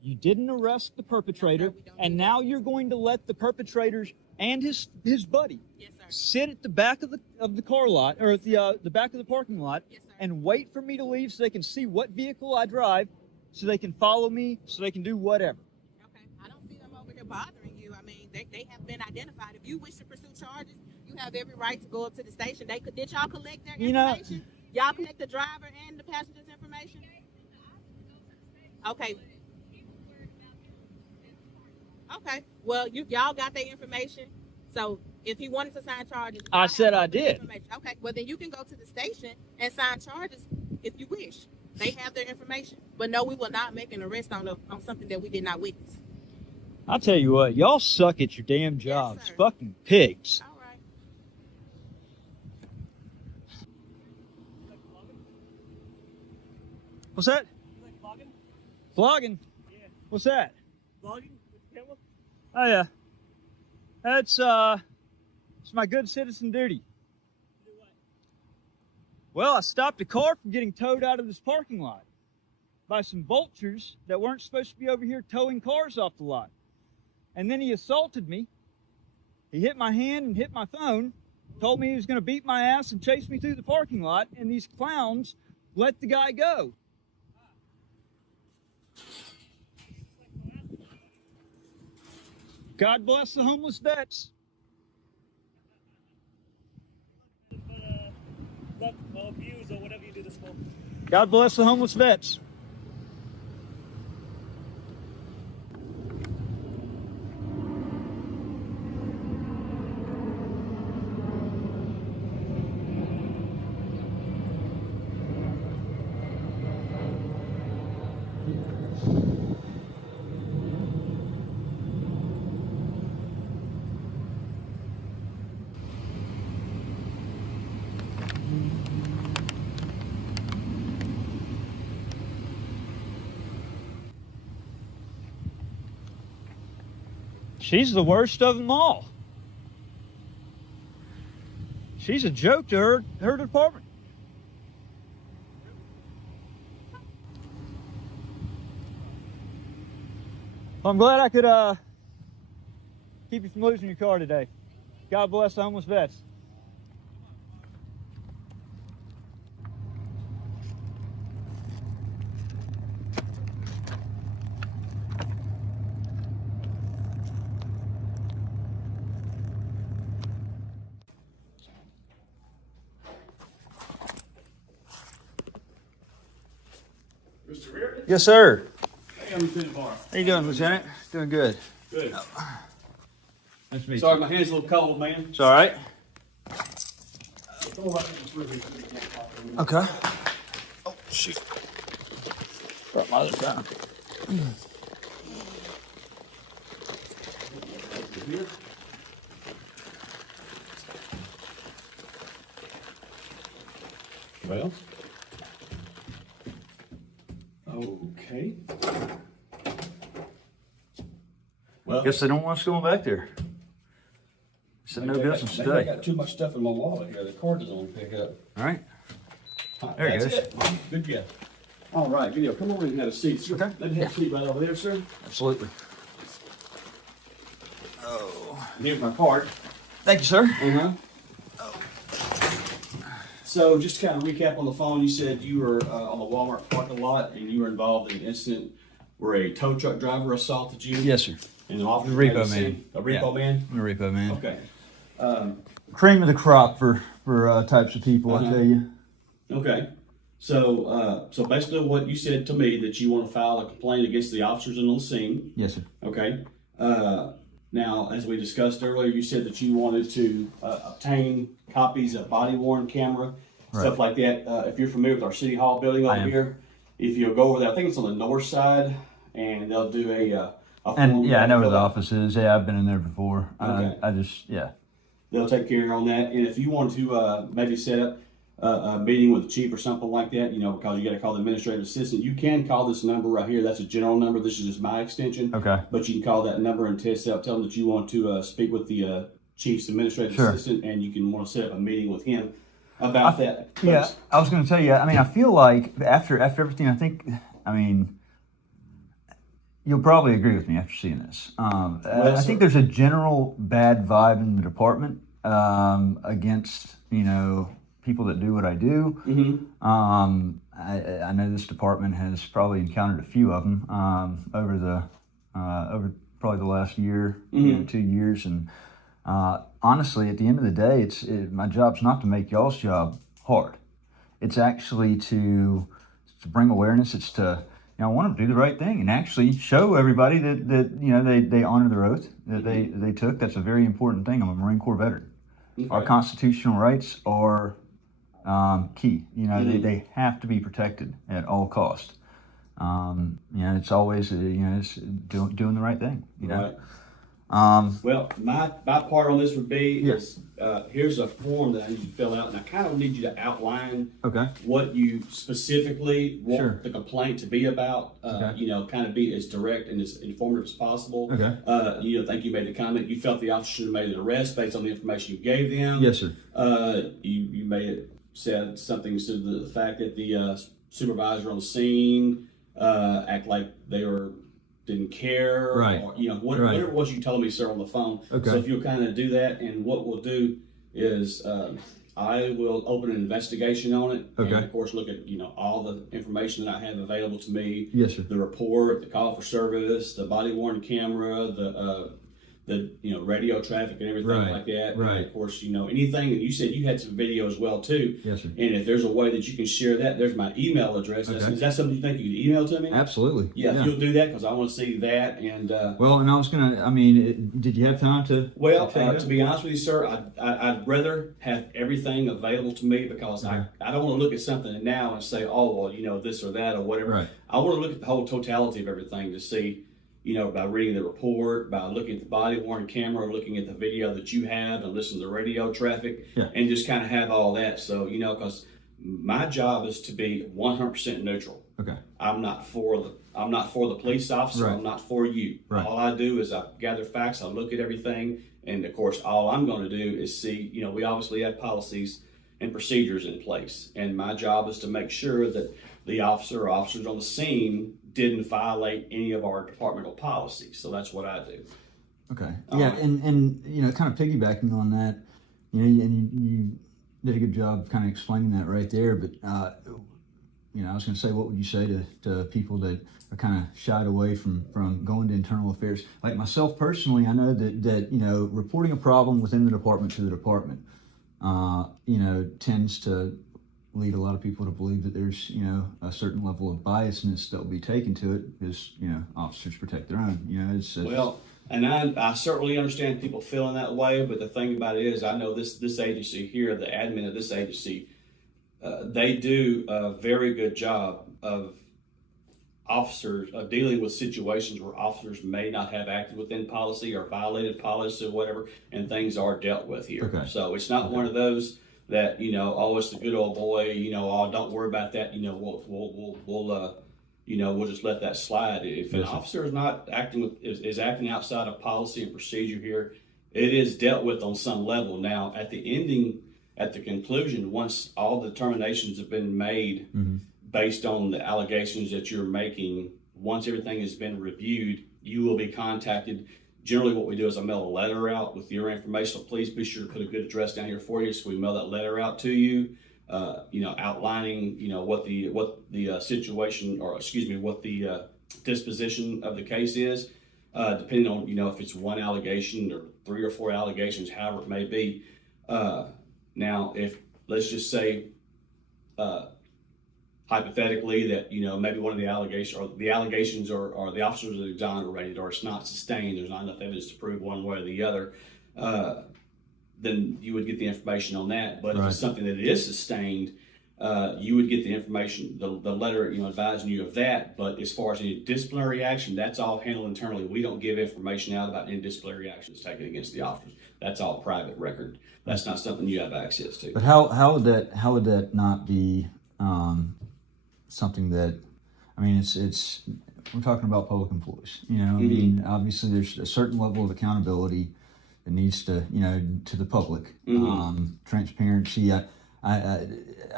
You didn't arrest the perpetrator, we don't and do that. now you're going to let the perpetrators and his buddy Yes, sir. sit at the back of the car lot, or at the back of the parking lot, Yes, sir. and wait for me to leave so they can see what vehicle I drive, so they can follow me, so they can do whatever. Okay. I don't see them over here bothering you. I mean, they have been identified. If you wish to pursue charges, you have every right to go up to the station. Did y'all collect their You know- information? Y'all collect the driver and the passenger's information? Okay. Okay. Well, y'all got their information. So if he wanted to sign charges, I y'all said have I the did. information. Okay. Well, then you can go to the station and sign charges if you wish. They have their information. But no, we will not make an arrest on something that we did not witness. I'll tell you what, y'all suck at your damn jobs. sir. Fucking pigs. All right. What's that? Vlogging? Yeah. What's that? Vlogging with the camera? Oh yeah. That's it's my good citizen duty. Well, I stopped a car from getting towed out of this parking lot by some vultures that weren't supposed to be over here towing cars off the lot. And then he assaulted me. He hit my hand and hit my phone, told me he was going to beat my ass and chase me through the parking lot, and these clowns let the guy go. God bless the homeless vets. Or views or whatever you do this for. God bless the homeless vets. She's the worst of them all. She's a joke to her department. Well, I'm glad I could keep you from losing your car today. God bless the homeless vets. Mr. Reardon? Yes, sir. Hey, I'm Lieutenant Barr. How you doing, Lieutenant? Doing good. Good. Nice to meet Sorry, my hand's a little cold, man. It's all right. Go right in the river. Okay. Oh, shoot. Brought my other phone. Here. Well, Okay. Well, Guess they don't want us going back there. Said no business maybe I today. got too much stuff in my wallet here. The card doesn't want to pick up. All right. There it That's goes. it. Good guess. All right, video. Come over and have a seat, sir. Okay. Let me have a seat right over there, sir. Absolutely. Oh. Here's my card. Thank you, sir. Uh-huh. So just to kind of recap on the phone, you said you were on the Walmart parking lot and you were involved in an incident where a tow truck driver assaulted you? Yes, sir. And an officer The repo made a man. scene? A repo Yeah. man? I'm a repo man. Okay. Cream of the crop for types of people, I tell you. Okay. So so basically what you said to me that you want to file a complaint against the officers on the scene. Yes, sir. Okay. Now, as we discussed earlier, you said that you wanted to obtain copies of body-worn camera, stuff like that. If you're familiar with our City Hall building over here, if you'll go over there, I think it's on the north side, and they'll do a And form yeah, I know where fill the out. office is. Yeah, I've been in there before. Okay. I just, yeah. They'll take care of you on that. And if you want to maybe set up a meeting with the chief or something like that, you know, because you got to call the administrative assistant, you can call this number right here. That's a general number. This is just my extension. Okay. But you can call that number and tell them that you want to speak with the chief's administrative Sure. assistant, and you can want to set up a meeting with him about that. Yeah, I was going to tell you, I mean, I feel like after everything, I mean, you'll probably agree with me after seeing this. I think there's a general bad vibe in the department against, you know, people that do what I do. Mm-hmm. I know this department has probably encountered a few of them over probably the last year, you know, 2 years, and honestly, at the end of the day, my job's not to make y'all's job hard. It's actually to bring awareness. It's to, you know, I want them to do the right thing and actually show everybody that you know they honor their oath that they took. That's a very important thing. I'm a Marine Corps veteran. Okay. Our constitutional rights are key. You know, they have to be protected at all costs. You know, it's always it's doing the right thing. You know. Right. Well, my part on this would be Yes. Here's a form that I need you to fill out, and I kind of need you to outline Okay. what you specifically want Sure. the complaint to be about. Okay. You know, kind of be as direct and as informative as possible. Okay. You know, I think you made the comment you felt the officer should have made an arrest based on the information you gave them. Yes, sir. You said something to the fact that the supervisor on the scene act like they didn't care, Right. or, you know, whatever it was you told me, sir, on the phone. Okay. So if you'll kind of do that, and what we'll do is I will open an investigation on it, Okay. and of course look at, you know, all the information that I have available to me. Yes, sir. The report, the call for service, the body worn camera, the you know, radio traffic and everything Right, like that. right. And of course, you know, anything, and you said you had some video as well too. Yes, sir. And if there's a way that you can share that, there's my email address. Okay. Is that something you think you could email to me? Absolutely. Yeah, if you'll do that, because I want to see that. And Well, and I was gonna. I mean, did you have time to? well, check it out? to be honest with you, sir, I'd rather have everything available to me, because Okay. I don't want to look at something now and say, oh, well, you know, this or that or whatever. Right. I want to look at the whole totality of everything to see, you know, by reading the report, by looking at the body worn camera, looking at the video that you have, and listening to the radio traffic, Yeah. and just kind of have all that. So, you know, because my job is to be 100% neutral. Okay. I'm not for the police officer. Right. I'm not for you. Right. All I do is I gather facts. I look at everything, and of course, all I'm going to do is see. You know, we obviously have policies and procedures in place, and my job is to make sure that the officer or officers on the scene didn't violate any of our departmental policies. So that's what I do. Okay. Yeah, and you know, kind of piggybacking on that, you know, and you did a good job kind of explaining that right there. But you know, I was going to say, what would you say to people that are kind of shied away from going to internal affairs? Like myself personally, I know that you know, reporting a problem within the department to the department, you know, tends to lead a lot of people to believe that there's, you know, a certain level of biasness that will be taken to it, because, you know, officers protect their own. You know, it's Well, and I certainly understand people feeling that way, but the thing about it is, I know this agency here, the admin of this agency, they do a very good job of dealing with situations where officers may not have acted within policy or violated policy or whatever, and things are dealt with here. Okay. So it's not one of those that, you know, oh, it's the good old boy, you know, oh, don't worry about that, you know, we'll just let that slide. If an Yes, sir. officer is not is acting outside of policy and procedure here, it is dealt with on some level. Now, at the conclusion, once all the determinations have been made based on the allegations that you're making, once everything has been reviewed, you will be contacted. Generally, what we do is I mail a letter out with your information. So please be sure to put a good address down here for you. So we mail that letter out to you, outlining, what the situation, or excuse me, what the disposition of the case is, depending on, if it's one allegation or 3 or 4 allegations, however it may be. Now, if let's just say, hypothetically, that maybe one of the allegations or the officers are exonerated, or it's not sustained, there's not enough evidence to prove one way or the other, then you would get the information on that. But if it's something that is sustained, you would get the information, the letter, advising you of that. But as far as any disciplinary action, that's all handled internally. We don't give information out about any disciplinary actions taken against the officers. That's all private record. That's not something you have access to. But how would that not be something that, it's we're talking about public employees. Obviously there's a certain level of accountability that needs to, to the public, transparency. I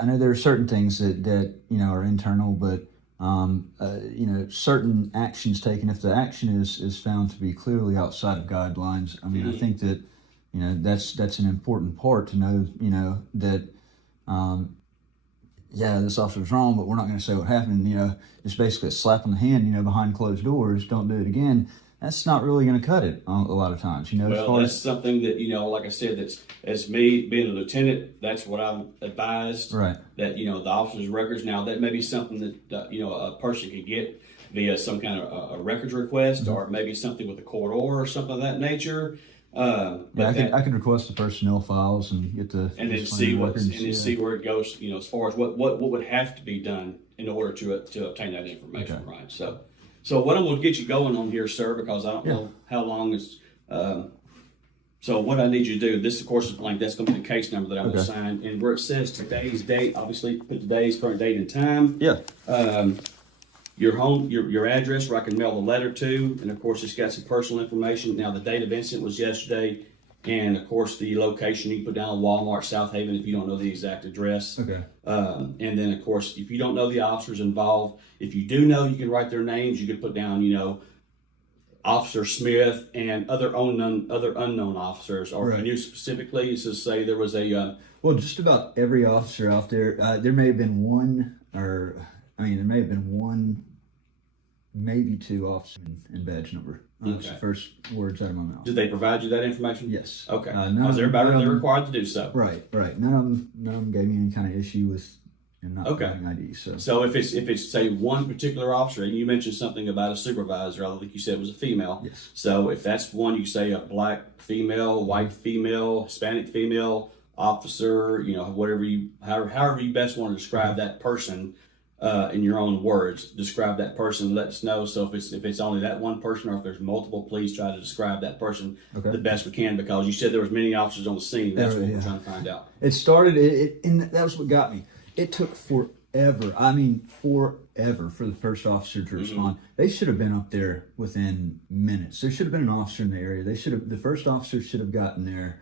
know there are certain things that are internal, but certain actions taken, if the action is found to be clearly outside of guidelines, I think that that's an important part to know, that this officer's wrong, but we're not going to say what happened. Just basically a slap on the hand, behind closed doors, don't do it again. That's not really going to cut it a lot of times. Well, that's something that, like I said, that's, as me being a lieutenant, that's what I'm advised. Right. That, the officer's records. Now, that may be something that, a person could get via some kind of a records request, or maybe something with a court order or something of that nature. I could request the personnel files and get the and then see see where it goes. As far as what would have to be done in order to obtain that information, Okay. right? So what I'm going to get you going on here, sir, because I don't know how long it's. So what I need you to do, this of course is blank. That's going to be the case number that I'm going to sign, and where it says today's date, obviously put today's current date and time. Yeah. Your home, your address where I can mail the letter to, and of course it's got some personal information. Now the date of incident was yesterday, and of course the location you can put down Walmart, Southaven, if you don't know the exact address. Okay. And then of course if you don't know the officers involved, if you do know, you can write their names. You can put down, Officer Smith and other unknown officers, or Right. can you specifically just say there was a Well, just about every officer out there. There may have been one, maybe 2 officers in badge number. That's the first words out of my mouth. did they provide you that information? Yes. Okay. None Because of they're them- required to do so. Right. None of them gave me any kind of issue with not providing ID. So So if it's say one particular officer, and you mentioned something about a supervisor, I think you said it was a female. yes. So if that's one, you say a black female, white female, Hispanic female officer, however you best want to describe that person, in your own words, describe that person. Let us know. So if it's only that one person, or if there's multiple, please try to describe that person the best we can, because you said there was many officers on the scene. That's what we're trying to find out. It started. And that was what got me. It took forever. Forever for the first officer to respond. They should have been up there within minutes. There should have been an officer in the area. The first officer should have gotten there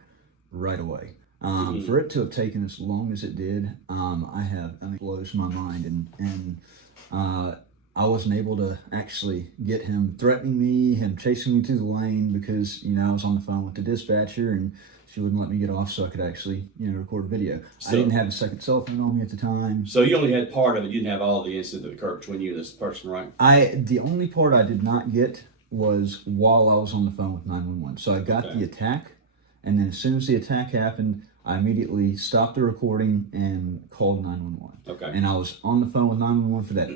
right away. For it to have taken as long as it did, it blows my mind. And I wasn't able to actually get him threatening me, him chasing me to the lane, because, I was on the phone with the dispatcher and she wouldn't let me get off so I could actually, record video. I didn't have a second cell phone on me at the time. So you only had part of it. You didn't have all the incident that occurred between you and this person, right? The only part I did not get was while I was on the phone with 911. So I got the attack, and then as soon as the attack happened, I immediately stopped the recording and called 911. Okay. And I was on the phone with 911 for that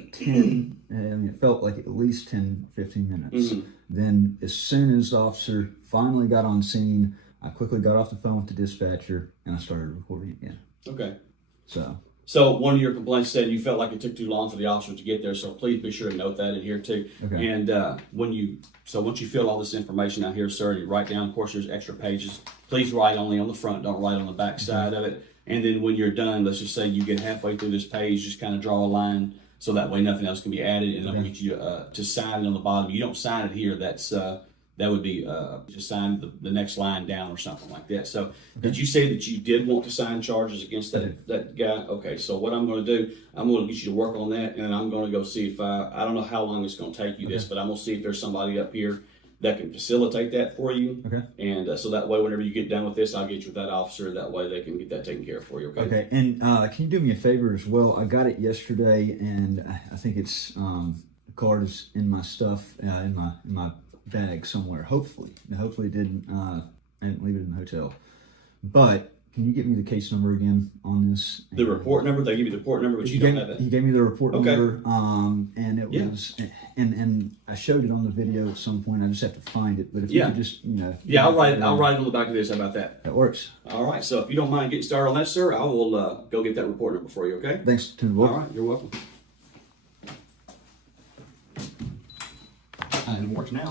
it felt like at least 10, 15 minutes. Then as soon as the officer finally got on scene, I quickly got off the phone with the dispatcher and I started recording again. Okay. So one of your complaints said you felt like it took too long for the officers to get there, so please be sure to note that in here too. Okay. And once you fill all this information out here, sir, you write down, of course, there's extra pages. Please write only on the front, don't write on the back side of it. And then when you're done, let's just say you get halfway through this page, just kind of draw a line so that way nothing else can be added, and then we'll get you to sign it on the bottom. You don't sign it here. That's that would be just sign the next line down or something like that. So did you say that you did want to sign charges against that guy? Okay, so what I'm going to do, I'm going to get you to work on that, and I'm going to go see if I don't know how long it's going to take you this, but I'm going to see if there's somebody up here that can facilitate that for you. Okay. And so that way, whenever you get done with this, I'll get you with that officer. That way they can get that taken care of for you. Okay. Okay. And can you do me a favor as well? I got it yesterday, and I think it's the card is in my stuff in my bag somewhere. Hopefully it didn't. I didn't leave it in the hotel. But can you get me the case number again on this? The report number? They give you the report number, but you don't have that. He gave me the report Okay. number, and it was, and I showed it on the video at some point. I just have to find it. But if you could just, I'll write it on the back of this. How about that? That works. All right. So if you don't mind getting started on that, sir, I will go get that report number for you. Okay. Thanks, Tim. All right. You're welcome. And it works now.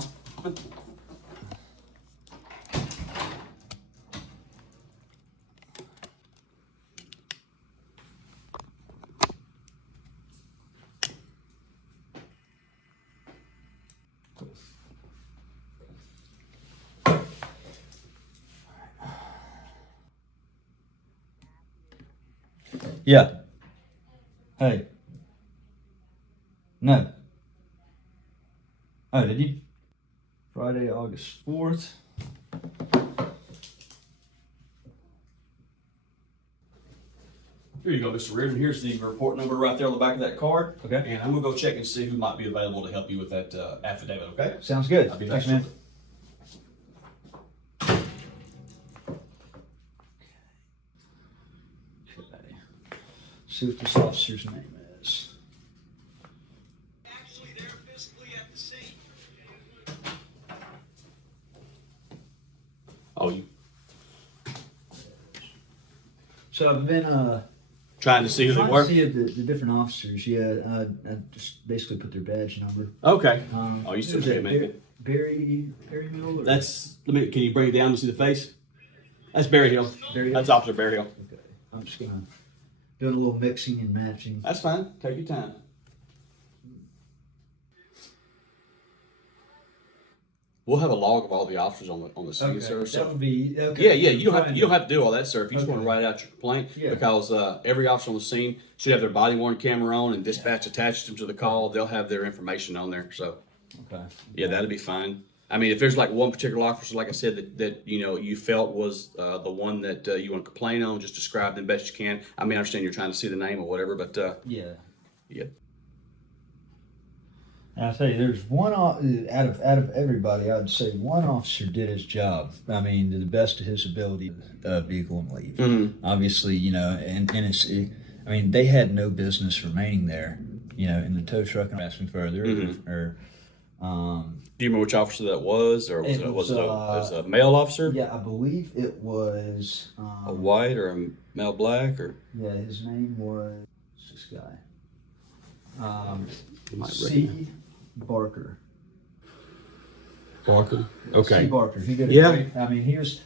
Yeah. Hey. No. Oh, did you? Friday, August 4th. Here you go, Mr. Reardon. Here's the report number right there on the back of that card. Okay. And I'm going to go check and see who might be available to help you with that affidavit, okay? Sounds good. I'll be Thanks, back man. See what this officer's name is. Actually, they're physically at the scene. Oh, you So I've been trying to see who they trying were? to see the different officers. Yeah, I just basically put their badge number. Okay. Oh, you still can't make it. Barry Mill? That's, can you bring it down to see the face? That's Barry Hill. Barry Hill? That's Officer Barry Hill. Okay. I'm just gonna doing a little mixing and matching. That's fine. Take your time. We'll have a log of all the officers on the scene, sir. That So would be okay. yeah. You don't have to do all that, sir. If you just want to write out your complaint, Yeah. because every officer on the scene should have their body worn camera on, and dispatch attaches them to the call. They'll have their information on there. So Okay. yeah, that'd be fine. I mean, if there's like one particular officer, like I said, that you felt was the one that you want to complain on, just describe them best you can. I mean, I understand you're trying to see the name or whatever, but Yeah. yeah. And I tell you, there's one out of everybody. I'd say one officer did his job. I mean, to the best of his ability, vehicle and leave. Mm-hmm. Obviously, and it's. I mean, they had no business remaining there. In the tow truck and asking further. Mm-hmm. Or, Do you remember which officer that was, or was it a male officer? yeah, I believe it was. A white or a male black, or Yeah, his name was this guy. You might C. Barker. Barker? C. Okay. Barker. He did. Yeah. I mean, he was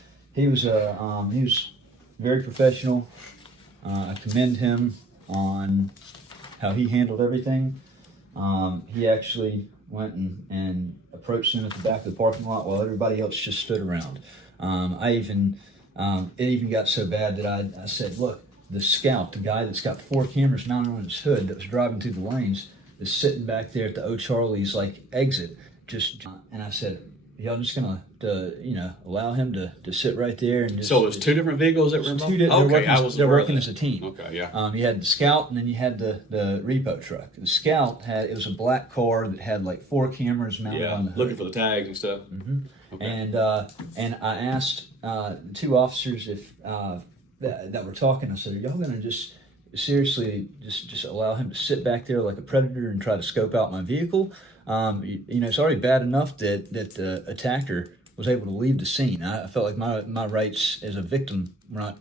very professional. I commend him on how he handled everything. He actually went and approached him at the back of the parking lot while everybody else just stood around. It even got so bad that I said, look, the scout, the guy that's got 4 cameras mounted on his hood that was driving through the lanes, is sitting back there at the O'Charlie's exit. And I said, y'all just gonna allow him to sit right there and just. So it was 2 different vehicles that were involved? They're working as a team. Okay, yeah. You had the Scout, and then you had the repo truck. The Scout it was a black car that had 4 cameras mounted on the hood. Looking for the tags and stuff. Mm-hmm. Okay. And I asked the 2 officers if that were talking. I said, "Are y'all gonna just seriously just allow him to sit back there like a predator and try to scope out my vehicle? It's already bad enough that the attacker was able to leave the scene. I felt like my rights as a victim were not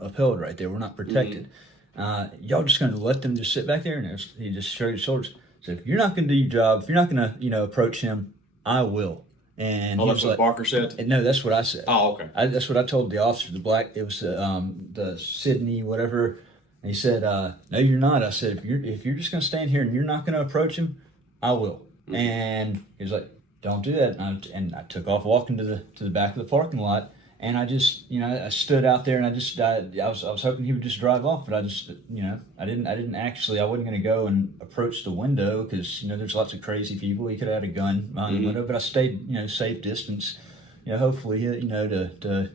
upheld right there. We're not protected. Mm-hmm. Y'all just gonna let them just sit back there?" And he just shrugged his shoulders. Said, "If you're not gonna do your job, if you're not gonna approach him, I will." And he that's was what Barker said? No, that's what I said. Oh, okay. That's what I told the officer. The black, it was the Sydney, whatever. And he said, no, you're not. I said, if you're just going to stand here and you're not going to approach him, I will. Mm-hmm. And he was like, don't do that. And I took off walking to the back of the parking lot. And I just, I stood out there and I was hoping he would just drive off, but I just, I didn't actually, I wasn't going to go and approach the window because, there's lots of crazy people. He could have had a gun behind the window, but I stayed, safe distance, hopefully, to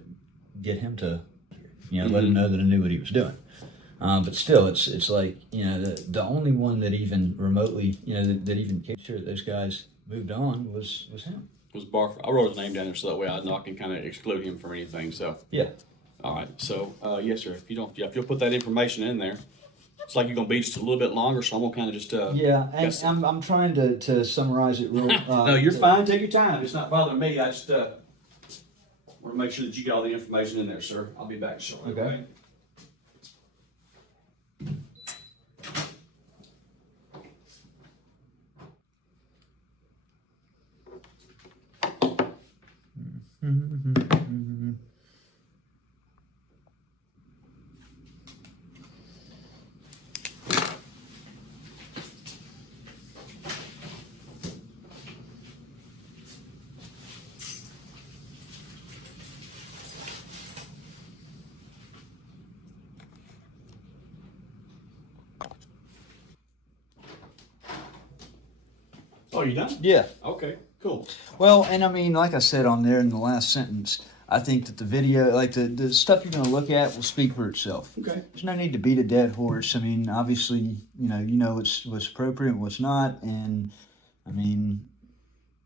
get him to, let him know that I knew what he was doing. But still, it's like, the only one that even remotely, that even made sure that those guys moved on was him. Was Barker. I wrote his name down there so that way I know I can kind of exclude him from anything. So Yeah. all right. So yes, sir. If you'll put that information in there, it's like you're gonna be just a little bit longer. So I'm gonna kind of just Yeah, and I'm trying to summarize it real. no, you're fine. Take your time. It's not bothering me. I just want to make sure that you get all the information in there, sir. I'll be back shortly. Okay. Oh, you done? Yeah. Okay. Cool. Well, and I mean, like I said on there in the last sentence, I think that the video, like the stuff you're going to look at, will speak for itself. Okay. There's no need to beat a dead horse. I mean, obviously, you know what's appropriate and what's not, and I mean,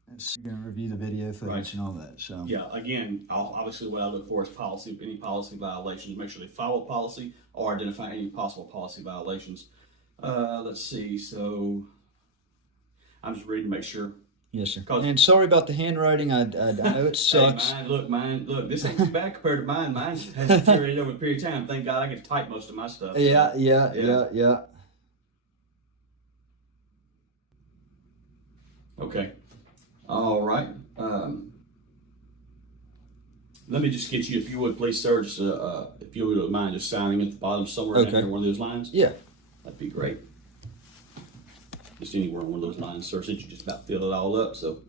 you're going to review the video footage Right. and all that. So Yeah. Again, obviously, what I look for is policy. Any policy violations, make sure they follow policy or identify any possible policy violations. Let's see. So I'm just reading to make sure. yes, sir. 'Cause- And sorry about the handwriting. I know it sucks. Hey, mine, look, this ain't too bad compared to mine. Mine has deteriorated over a period of time. Thank God I get to type most of my stuff. So. Yeah. Okay. All right. Let me just get you, if you would, please, sir, just, if you would mind just signing at the bottom somewhere Okay. down here, one of those lines. Yeah. That'd be great. Just anywhere on one of those lines, sir, since you just about filled it all up, so.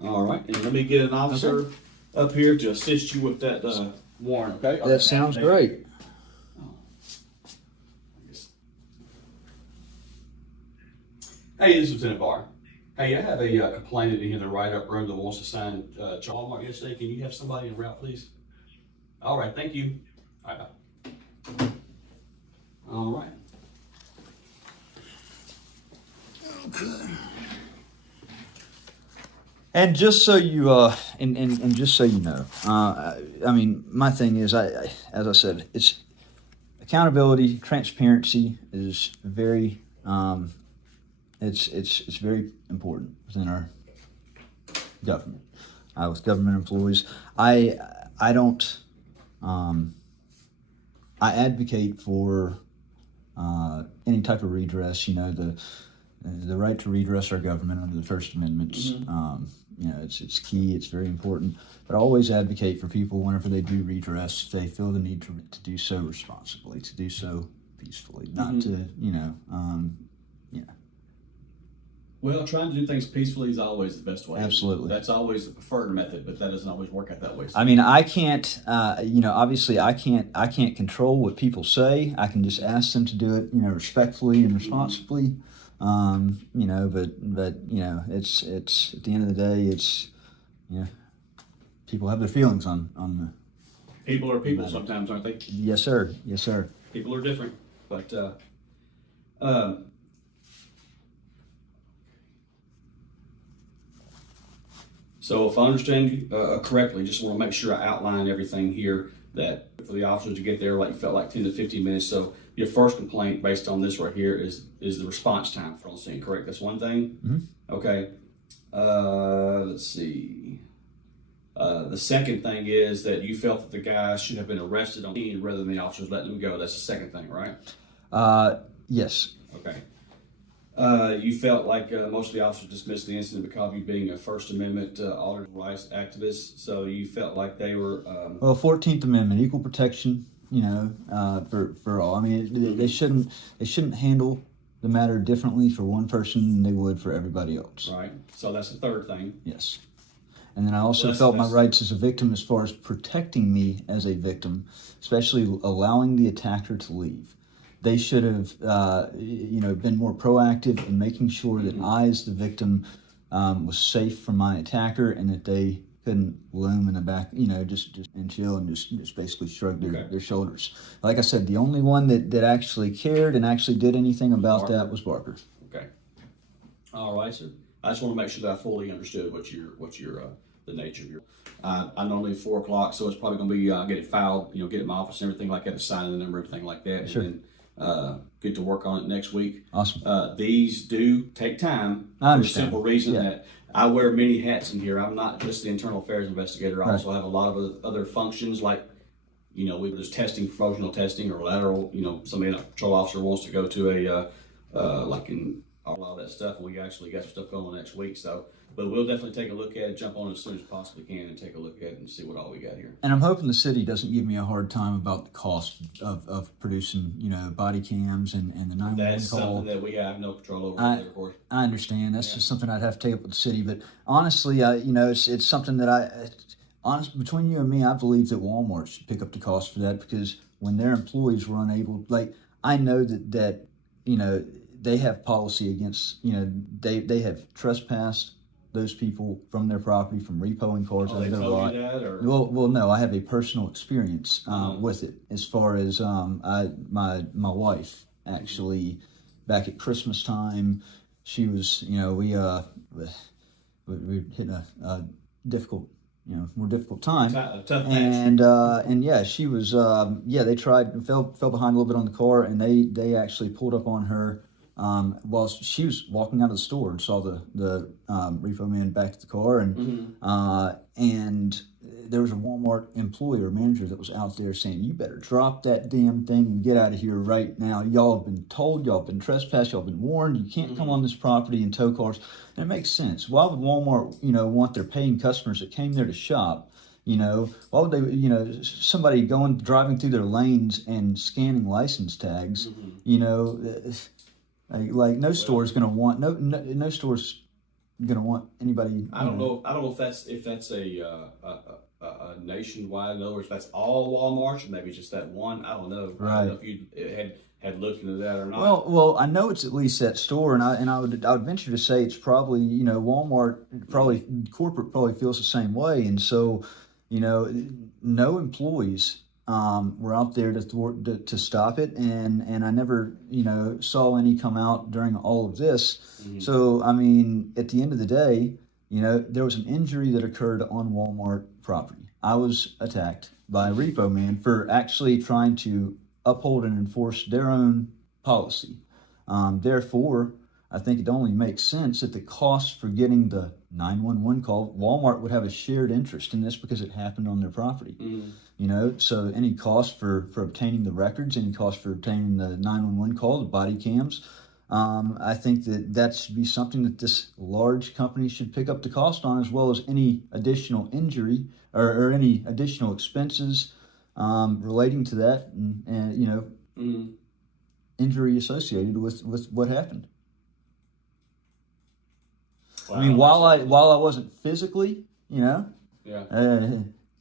All right, and let me get an officer up here to assist you with that, warrant, okay? That sounds great. Hey, this is Lieutenant Barr. Hey, I have a complainant in here in the write-up room that wants to sign Walmart yesterday. Can you have somebody en route, please? All right, thank you. All right, bye. All right. And just so you and just so you know, I mean, my thing is, I as I said, it's accountability, transparency is very, it's very important within our government. With government employees, I don't, I advocate for any type of redress. You know, the right to redress our government under the First Amendment. You know, it's key. It's very important. But I always advocate for people whenever they do redress, they feel the need to do so responsibly, to do so peacefully, not to Well, trying to do things peacefully is always the best way. Absolutely. That's always the preferred method, but that doesn't always work out that way. I mean, I can't, obviously I can't control what people say. I can just ask them to do it, respectfully and responsibly. But it's at the end of the day, it's, people have their feelings on the. People are people sometimes, aren't they? Yes, sir. Yes, sir. People are different, but so if I understand you correctly, just want to make sure I outline everything here that for the officers to get there, like you felt like 10 to 15 minutes. So your first complaint based on this right here is the response time for on scene, correct? That's one thing. Mm-hmm. Okay. Let's see. The second thing is that you felt that the guy should have been arrested on scene rather than the officers letting him go. That's the second thing, right? Yes. Okay. You felt like most of the officers dismissed the incident because of you being a First Amendment audit rights activist. So you felt like they were. Well, 14th Amendment, equal protection you know, for all. I mean, they shouldn't handle the matter differently for one person than they would for everybody else. Right. So that's the third thing. Yes. And then I also Well, felt my that's- rights as a victim as far as protecting me as a victim, especially allowing the attacker to leave. They should have, you know, been more proactive in making sure that I, as the victim, was safe from my attacker, and that they couldn't loom in the back, you know, just and chill and just basically shrug their shoulders. Like I said, the only one that actually cared and actually did anything about Barker. that was Barker. Okay. All right, sir. I just want to make sure that I fully understood what your the nature of your. I normally 4 o'clock, so it's probably going to be get it filed, you know, get it in my office and everything like that, assign the number, everything like that, Sure. and then get to work on it next week. Awesome. These do take time I for the understand. simple reason Yeah. that I wear many hats in here. I'm not just the internal affairs investigator. I Right. also have a lot of other functions, like, you know, we were just testing, promotional testing, or lateral. You know, somebody, a patrol officer wants to go to a like in a lot of that stuff, and we actually got some stuff going on next week. So, but we'll definitely take a look at it, jump on it as soon as possibly can, and take a look at it and see what all we got here. And I'm hoping the city doesn't give me a hard time about the cost of producing, you know, body cams and the 911 That's call. something that we have no control over, of course. I understand. That's just something I'd have to take up with the city. But honestly, you know, it's something that between you and me, I believe that Walmart should pick up the cost for that, because when their employees were unable, like, I know that you know, they have policy against, you know, they have trespassed those people from their property, from repoing cars Oh, out they of their told lot. you that, or? Well, no, I have a personal experience with it. As far as my wife actually, back at Christmas time, she was, you know, we hit a difficult, you know, more difficult time, Tough patch. and yeah, she was, they tried, fell behind a little bit on the car, and they actually pulled up on her. While she was walking out of the store and saw the repo man back to the car, and and there was a Walmart employee or manager that was out there saying, "You better drop that damn thing and get out of here right now. Y'all have been told, y'all have been trespassed, y'all have been warned. You can't come on this property and tow cars." And it makes sense. Why would Walmart, you know, want their paying customers that came there to shop? You know, why would they, you know, somebody driving through their lanes and scanning license tags? You know. Like no store's gonna want no store's gonna want anybody. I don't know if that's a nationwide. In other words, that's all Walmarts, or maybe just that one. I don't know. Right. I don't know if you had looked into that or not. Well, I know it's at least that store, and I would venture to say it's probably, you know, Walmart corporate probably feels the same way, and so, you know, no employees were out there to stop it, and I never, you know, saw any come out during all of this. So I mean, at the end of the day, you know, there was an injury that occurred on Walmart property. I was attacked by a repo man for actually trying to uphold and enforce their own policy. Therefore, I think it only makes sense that the cost for getting the 911 call, Walmart would have a shared interest in this because it happened on their property. You know, so any cost for obtaining the records, any cost for obtaining the 911 call, the body cams, I think that should be something that this large company should pick up the cost on, as well as any additional injury or any additional expenses relating to that, and you know, injury associated with what happened. Wow, I mean, while I wasn't physically, you know,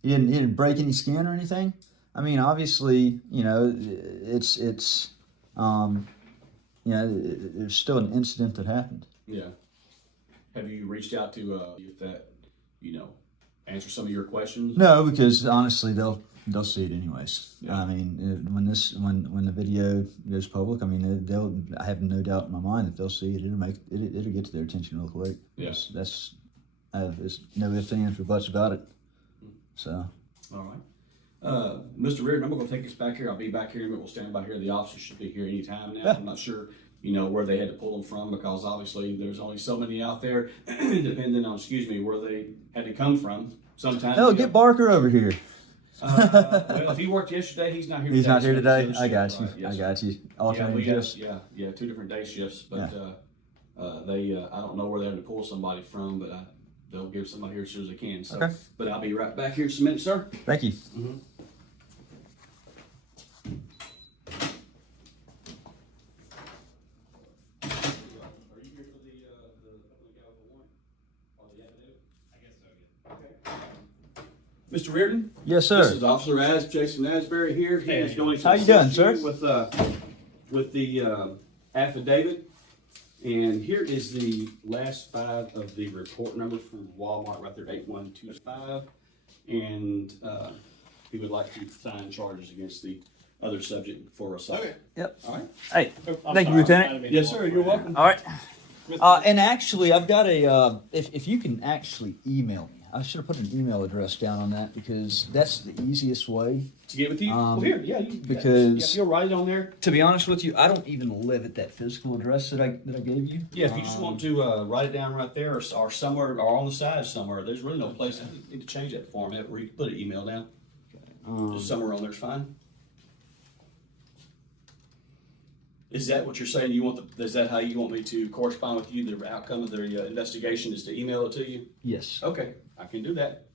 he didn't break any skin or anything. I mean, obviously, you know, it's you know, there's still an incident that happened. Yeah. Have you reached out to if that, you know, answer some of your questions? No, because honestly, they'll see it anyways. Yeah. I mean, when the video goes public, I mean, I have no doubt in my mind that they'll see it. It'll get to their attention real quick. Yeah. There's no ifs, ands, or buts about it. So. All right. Mr. Reardon, I'm going to take us back here. I'll be back here in a minute. We'll stand by here. The officers should be here anytime now. Yeah. I'm not sure, you know, where they had to pull them from, because obviously there's only so many out there, depending on, where they had to come from. Sometimes. No, get Barker over here. Well, if he worked yesterday, he's not here. He's today, not here so today. it's I got shift, you. right? Yes, I sir. got you. Alternating shifts. Yeah, 2 different day shifts, but they I don't know where they're to pull somebody from, but they'll give somebody here as soon as they can. So, Okay. but I'll be right back here in just a minute, sir. Thank you. Mr. Reardon? Yes, This sir. is Officer Jason Asbury here. He is going to How you doing, assist sir? With the affidavit. And here is the last 5 of the report number from Walmart right there, 8125. And he would like to sign charges against the other subject for assault. Okay. Yep. All right. Hey, thank you, Lieutenant. Yes, sir. You're welcome. All right. And actually, I've got a, if you can actually email me. I should have put an email address down on that because that's the easiest way. To get with you? Well, here, yeah. Because you'll write it on there. To be honest with you, I don't even live at that physical address that I gave you. Yeah, if you just want to write it down right there or somewhere or on the side somewhere, there's really no place. You need to change that format where you can put an email down. Just somewhere on there's fine. Is that what you're saying? Is that how you want me to correspond with you? The outcome of the investigation is to email it to you? Yes. Okay, I can do that.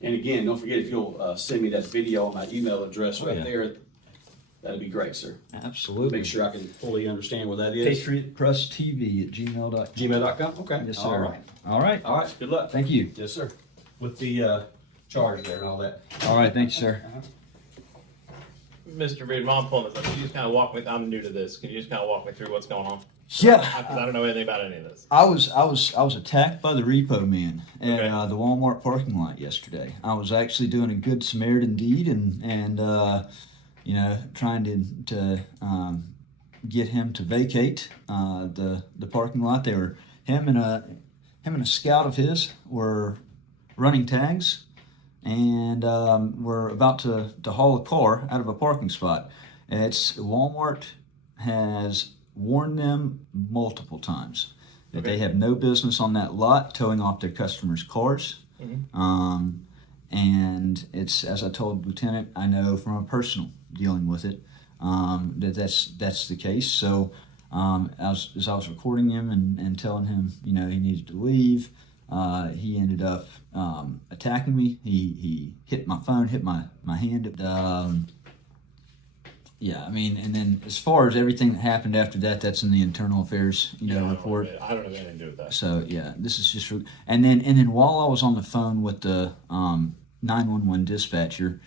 And again, don't forget if you'll send me that video on my email address there, that'd be great, sir. Absolutely. Make sure I can fully understand what that is. PatriotPressTV@gmail.com. Gmail.com? Okay. Yes, sir. All right. All right. All right. Good luck. Thank you. Yes, sir. With the charge there and all that. All right. Thanks, sir. Mr. Reed, while I'm pulling this up, can you just kind of walk me? I'm new to this. Can you just kind of walk me through what's going on? Yeah. Because I don't know anything about any of this. I was attacked by the repo man at Okay. the Walmart parking lot yesterday. I was actually doing a good Samaritan deed and trying to get him to vacate the parking lot. They were him and a scout of his were running tags and were about to haul a car out of a parking spot. Walmart has warned them multiple times that they have no business on that lot towing off their customers' cars. Mm-hmm. And it's, as I told Lieutenant, I know from a personal dealing with it, that's the case. So as I was recording him and telling him, he needed to leave, he ended up attacking me. He hit my phone, hit my hand. And then as far as everything that happened after that, that's in the internal affairs, report. I don't have anything to do with that. So yeah, this is just, and then while I was on the phone with the 911 dispatcher,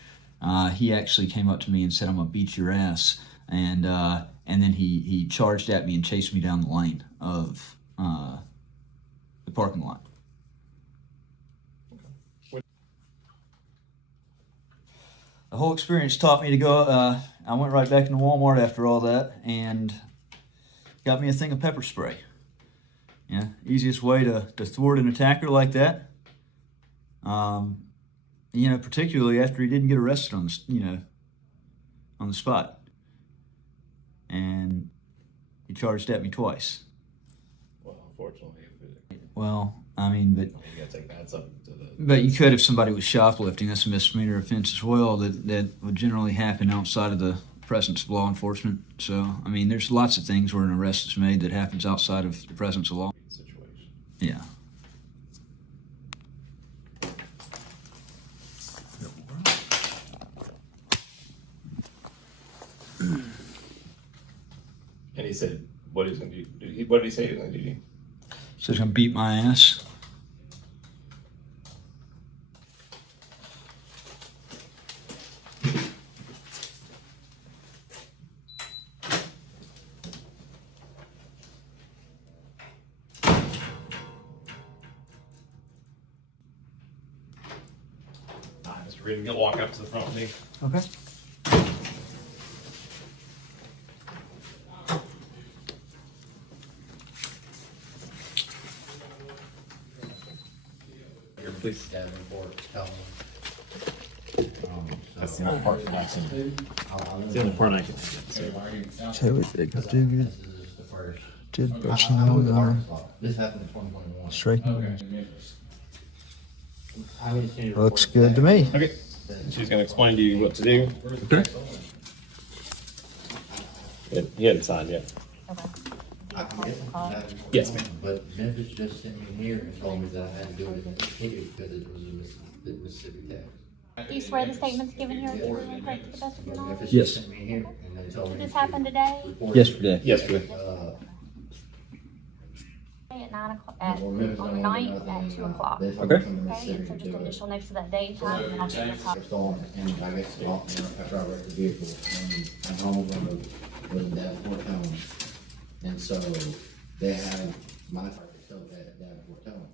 he actually came up to me and said, "I'm gonna beat your ass," and then he charged at me and chased me down the lane of the parking lot. The whole experience taught me to go. I went right back into Walmart after all that and got me a thing of pepper spray. Yeah, easiest way to thwart an attacker like that. Particularly after he didn't get arrested on the spot, and he charged at me twice. Well, unfortunately. Well, I mean, but You gotta take that up to the. But you could if somebody was shoplifting. That's a misdemeanor offense as well that would generally happen outside of the presence of law enforcement. So, I mean, there's lots of things where an arrest is made that happens outside of the presence of law. Situation. Yeah. And he said, what he's going to do. What did he say he was going to do? So he's going to beat my ass. Mr. Reed, you'll walk up to the front with me. Okay. Your police. That's the only part that I can. It's the only part I can do. So it goes Douget. Did personnel This happened in 2021. striking. Looks good to me. Okay. She's going to explain to you what to do. Okay. He hadn't signed yet. I can get them. Yes, ma'am. But Memphis just sent me here and told me that I had to do it in the city because it was a Mississippi tax. Do you swear the statements given here are true and correct to the best of your knowledge? Memphis Yes. just sent me here and they told me. Did this happen today? Yesterday. Yesterday. on the 9th at 2 o'clock. Okay. Okay, and so just initial next to that date and time, and then I'll get your copy. And I guess after I wrecked the vehicle, my home was in Davenport County. And so they have my car still at Davenport County.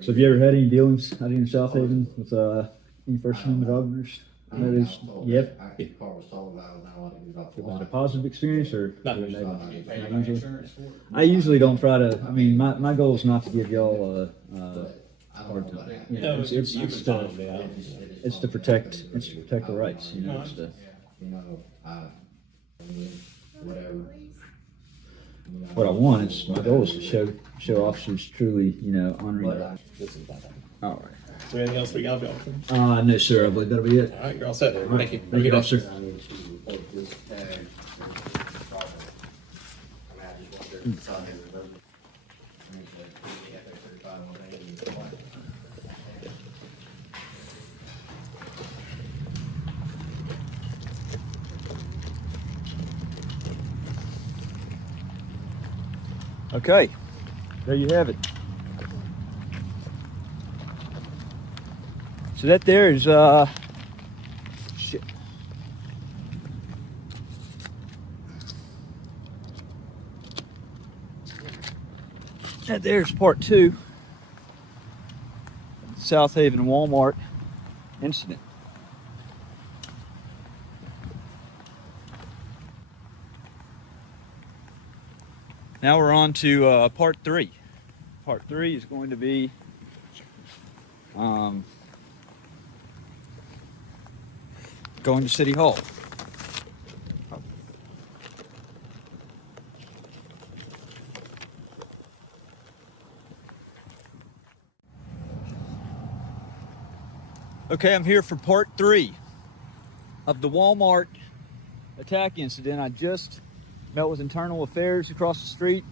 So have you ever had any dealings out here in Southaven with any First Amendment officers? I know there's, yep. The car was told I was not allowed to get off the Was it a lot. positive experience or? Not not usually. usually? I usually don't try to, I mean, my goal is not to give y'all hard time. You know, it's to protect the rights, you know. It's to, You know, whatever. what I want is, my goal is to show officers truly, you know, honoring. All right. Is there anything else we got to go? No, sir. I believe that'll be it. All right, you're all set there. Thank you. Thank you, officer. Okay, there you have it. So that there is shit. That there's part 2 of the Southaven Walmart incident. Now we're on to part 3. Part 3 is going to be going to City Hall. Okay, I'm here for part 3 of the Walmart attack incident. I just met with Internal Affairs across the street,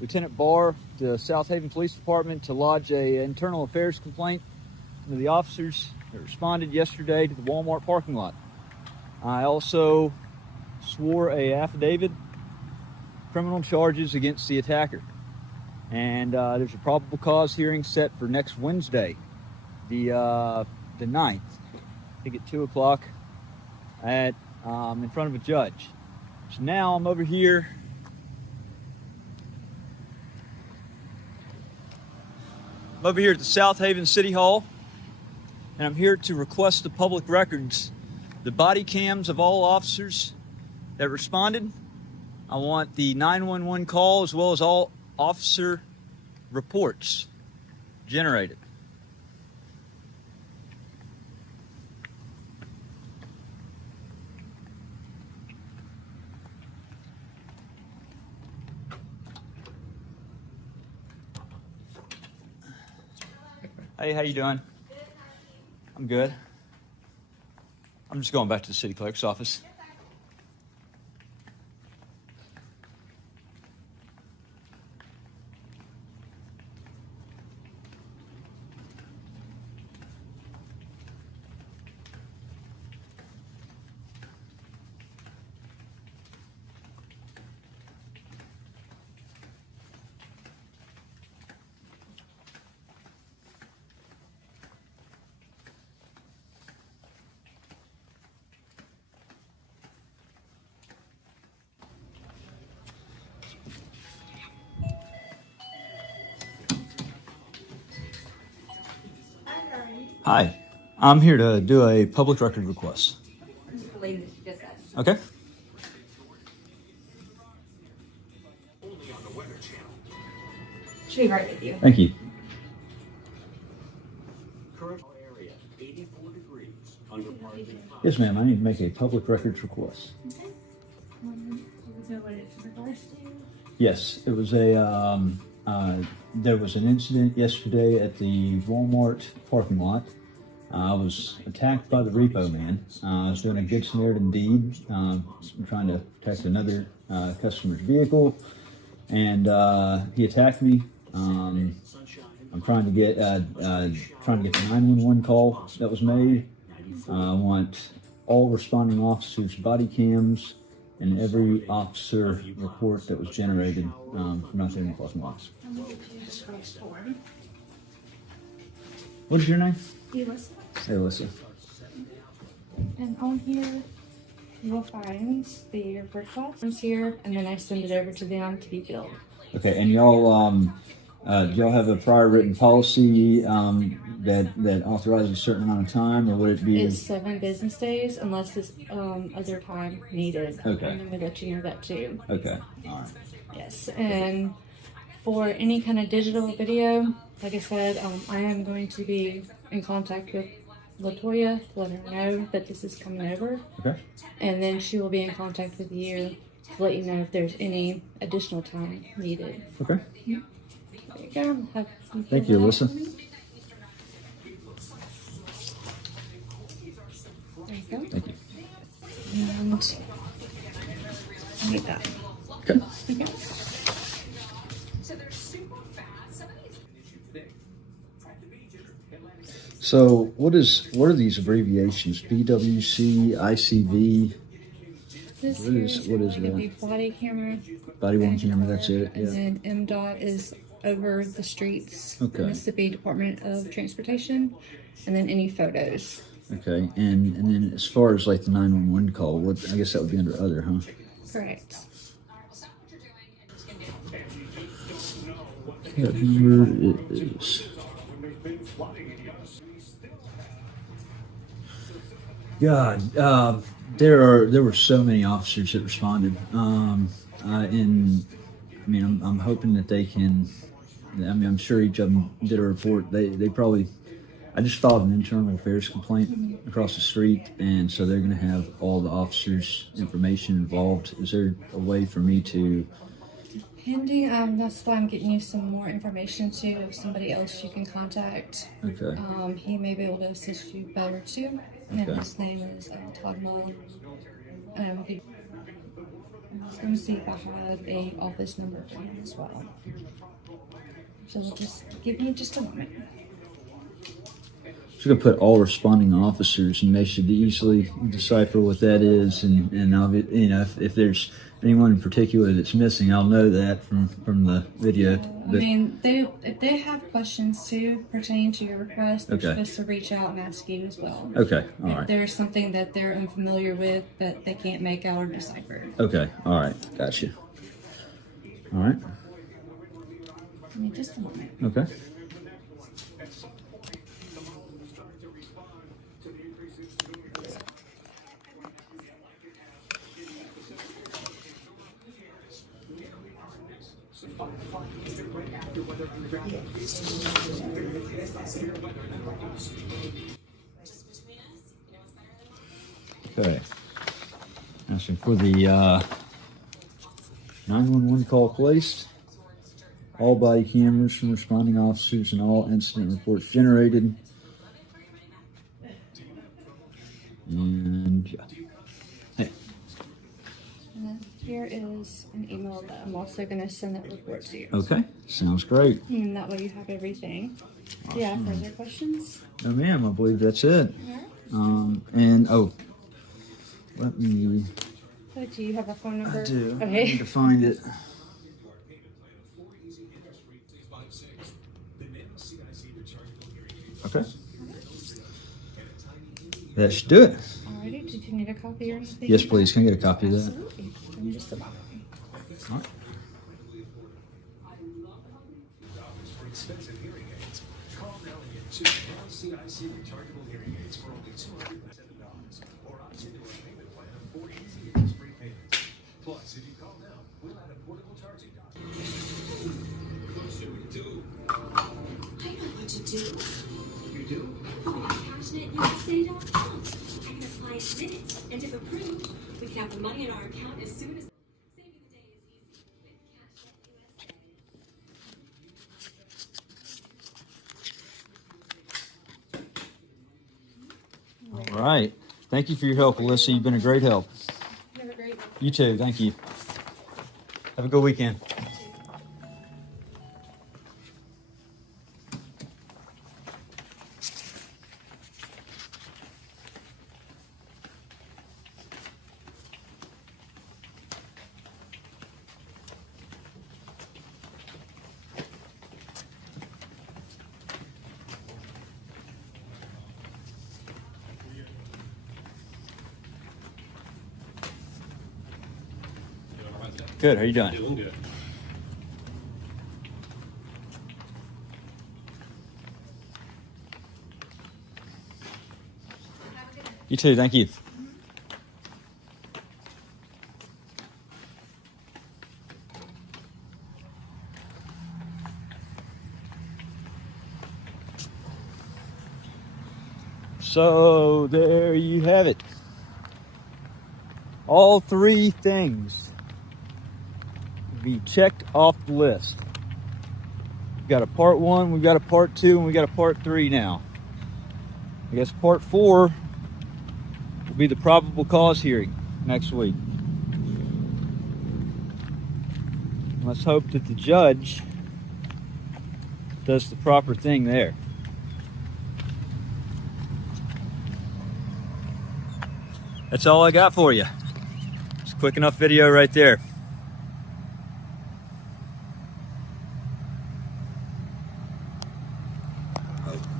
Lieutenant Barr, the Southaven Police Department, to lodge a internal affairs complaint to the officers that responded yesterday to the Walmart parking lot. I also swore a affidavit, criminal charges against the attacker. And there's a probable cause hearing set for next Wednesday, the 9th, I think at 2 o'clock at in front of a judge. So now I'm over here at the Southaven City Hall, and I'm here to request the public records, the body cams of all officers that responded. I want the 911 call as well as all officer reports generated. Hey, how you doing? I'm good. I'm just going back to the city clerk's office. Hi, I'm here to do a public record request. Okay. She'll be right with you. Thank you. Yes, ma'am. I need to make a public records request. Okay. What it's in regards to? Yes, it was a. There was an incident yesterday at the Walmart parking lot. I was attacked by the repo man. I was doing a good Samaritan deed, trying to protect another customer's vehicle, and he attacked me. I'm trying to get the 911 call that was made. I want all responding officers' body cams and every officer report that was generated from not doing cause marks. this first form. What is your name? Elisa. Hey, Alyssa. And on here, you will find the report costs here, and then I send it over to them to be billed. Okay, and y'all, do y'all have a prior written policy that authorizes a certain amount of time, or would it be? It's 7 business days unless it's other time needed. Okay. And then we let you know that too. Okay, all right. Yes, and for any kind of digital video, like I said, I am going to be in contact with LaToya to let her know that this is coming over. Okay. And then she will be in contact with you to let you know if there's any additional time needed. Okay. There you go. Thank you, Alyssa. There you go. Thank you. And like that. Okay. Okay. So what are these abbreviations? BWC, ICV? This What is going to be that? body camera. Body worn camera, that's it. And Yeah. then MDOT is over the streets. Okay. Mississippi Department of Transportation. And then any photos. Okay. And then as far as like the 911 call, I guess that would be under other, huh? Correct. What number it is? God, there were so many officers that responded, and I mean, I'm hoping that they can. I mean, I'm sure each of them did a report. They probably. I just filed an internal affairs complaint across the street, and so they're going to have all the officers' information involved. Is there a way for me to? Handy, that's why I'm getting you some more information too of somebody else you can contact. Okay. He may be able to assist you better too. And Okay. his name is Todd Muller. I'm just going to see if I have a office number for him as well. So just give me just a moment. Just gonna put all responding officers, and they should easily decipher what that is. And I'll be, if there's anyone in particular that's missing, I'll know that from the video. I mean, if they have questions too pertaining to your request, they're Okay. supposed to reach out and ask you as well. Okay, all If right. there's something that they're unfamiliar with that they can't make out or decipher. Okay, all right, gotcha. All right, Give me just a moment. okay. Okay. Asking for the 911 call placed. All body cameras from responding officers and all incident reports generated. And yeah. Hey. And then here is an email that I'm also going to send that report to you. Okay, sounds great. And that way you have everything. Do you have further questions? No, ma'am, I believe that's it. Alright. Let me. So do you have a phone number? I do. I Okay. need to find it. Okay. That should do it. Alrighty. Did you need a copy or anything? Yes, please. Can I get a copy of that? Absolutely. Give me just a moment. All right. And if approved, we can have the money in our account as soon as saving the day is easy with Cash All right. Thank you for your help, Alyssa. You've been a great help. Have a great one. You too. Thank you. Have a good weekend. Good. How you doing? Doing good. You too. Thank you. So there you have it. All three things be checked off the list. We've got a part 1, we've got a part 2, and we got a part 3 now. I guess part 4 will be the probable cause hearing next week. Let's hope that the judge does the proper thing there. That's all I got for you. It's a quick enough video right there. Oh.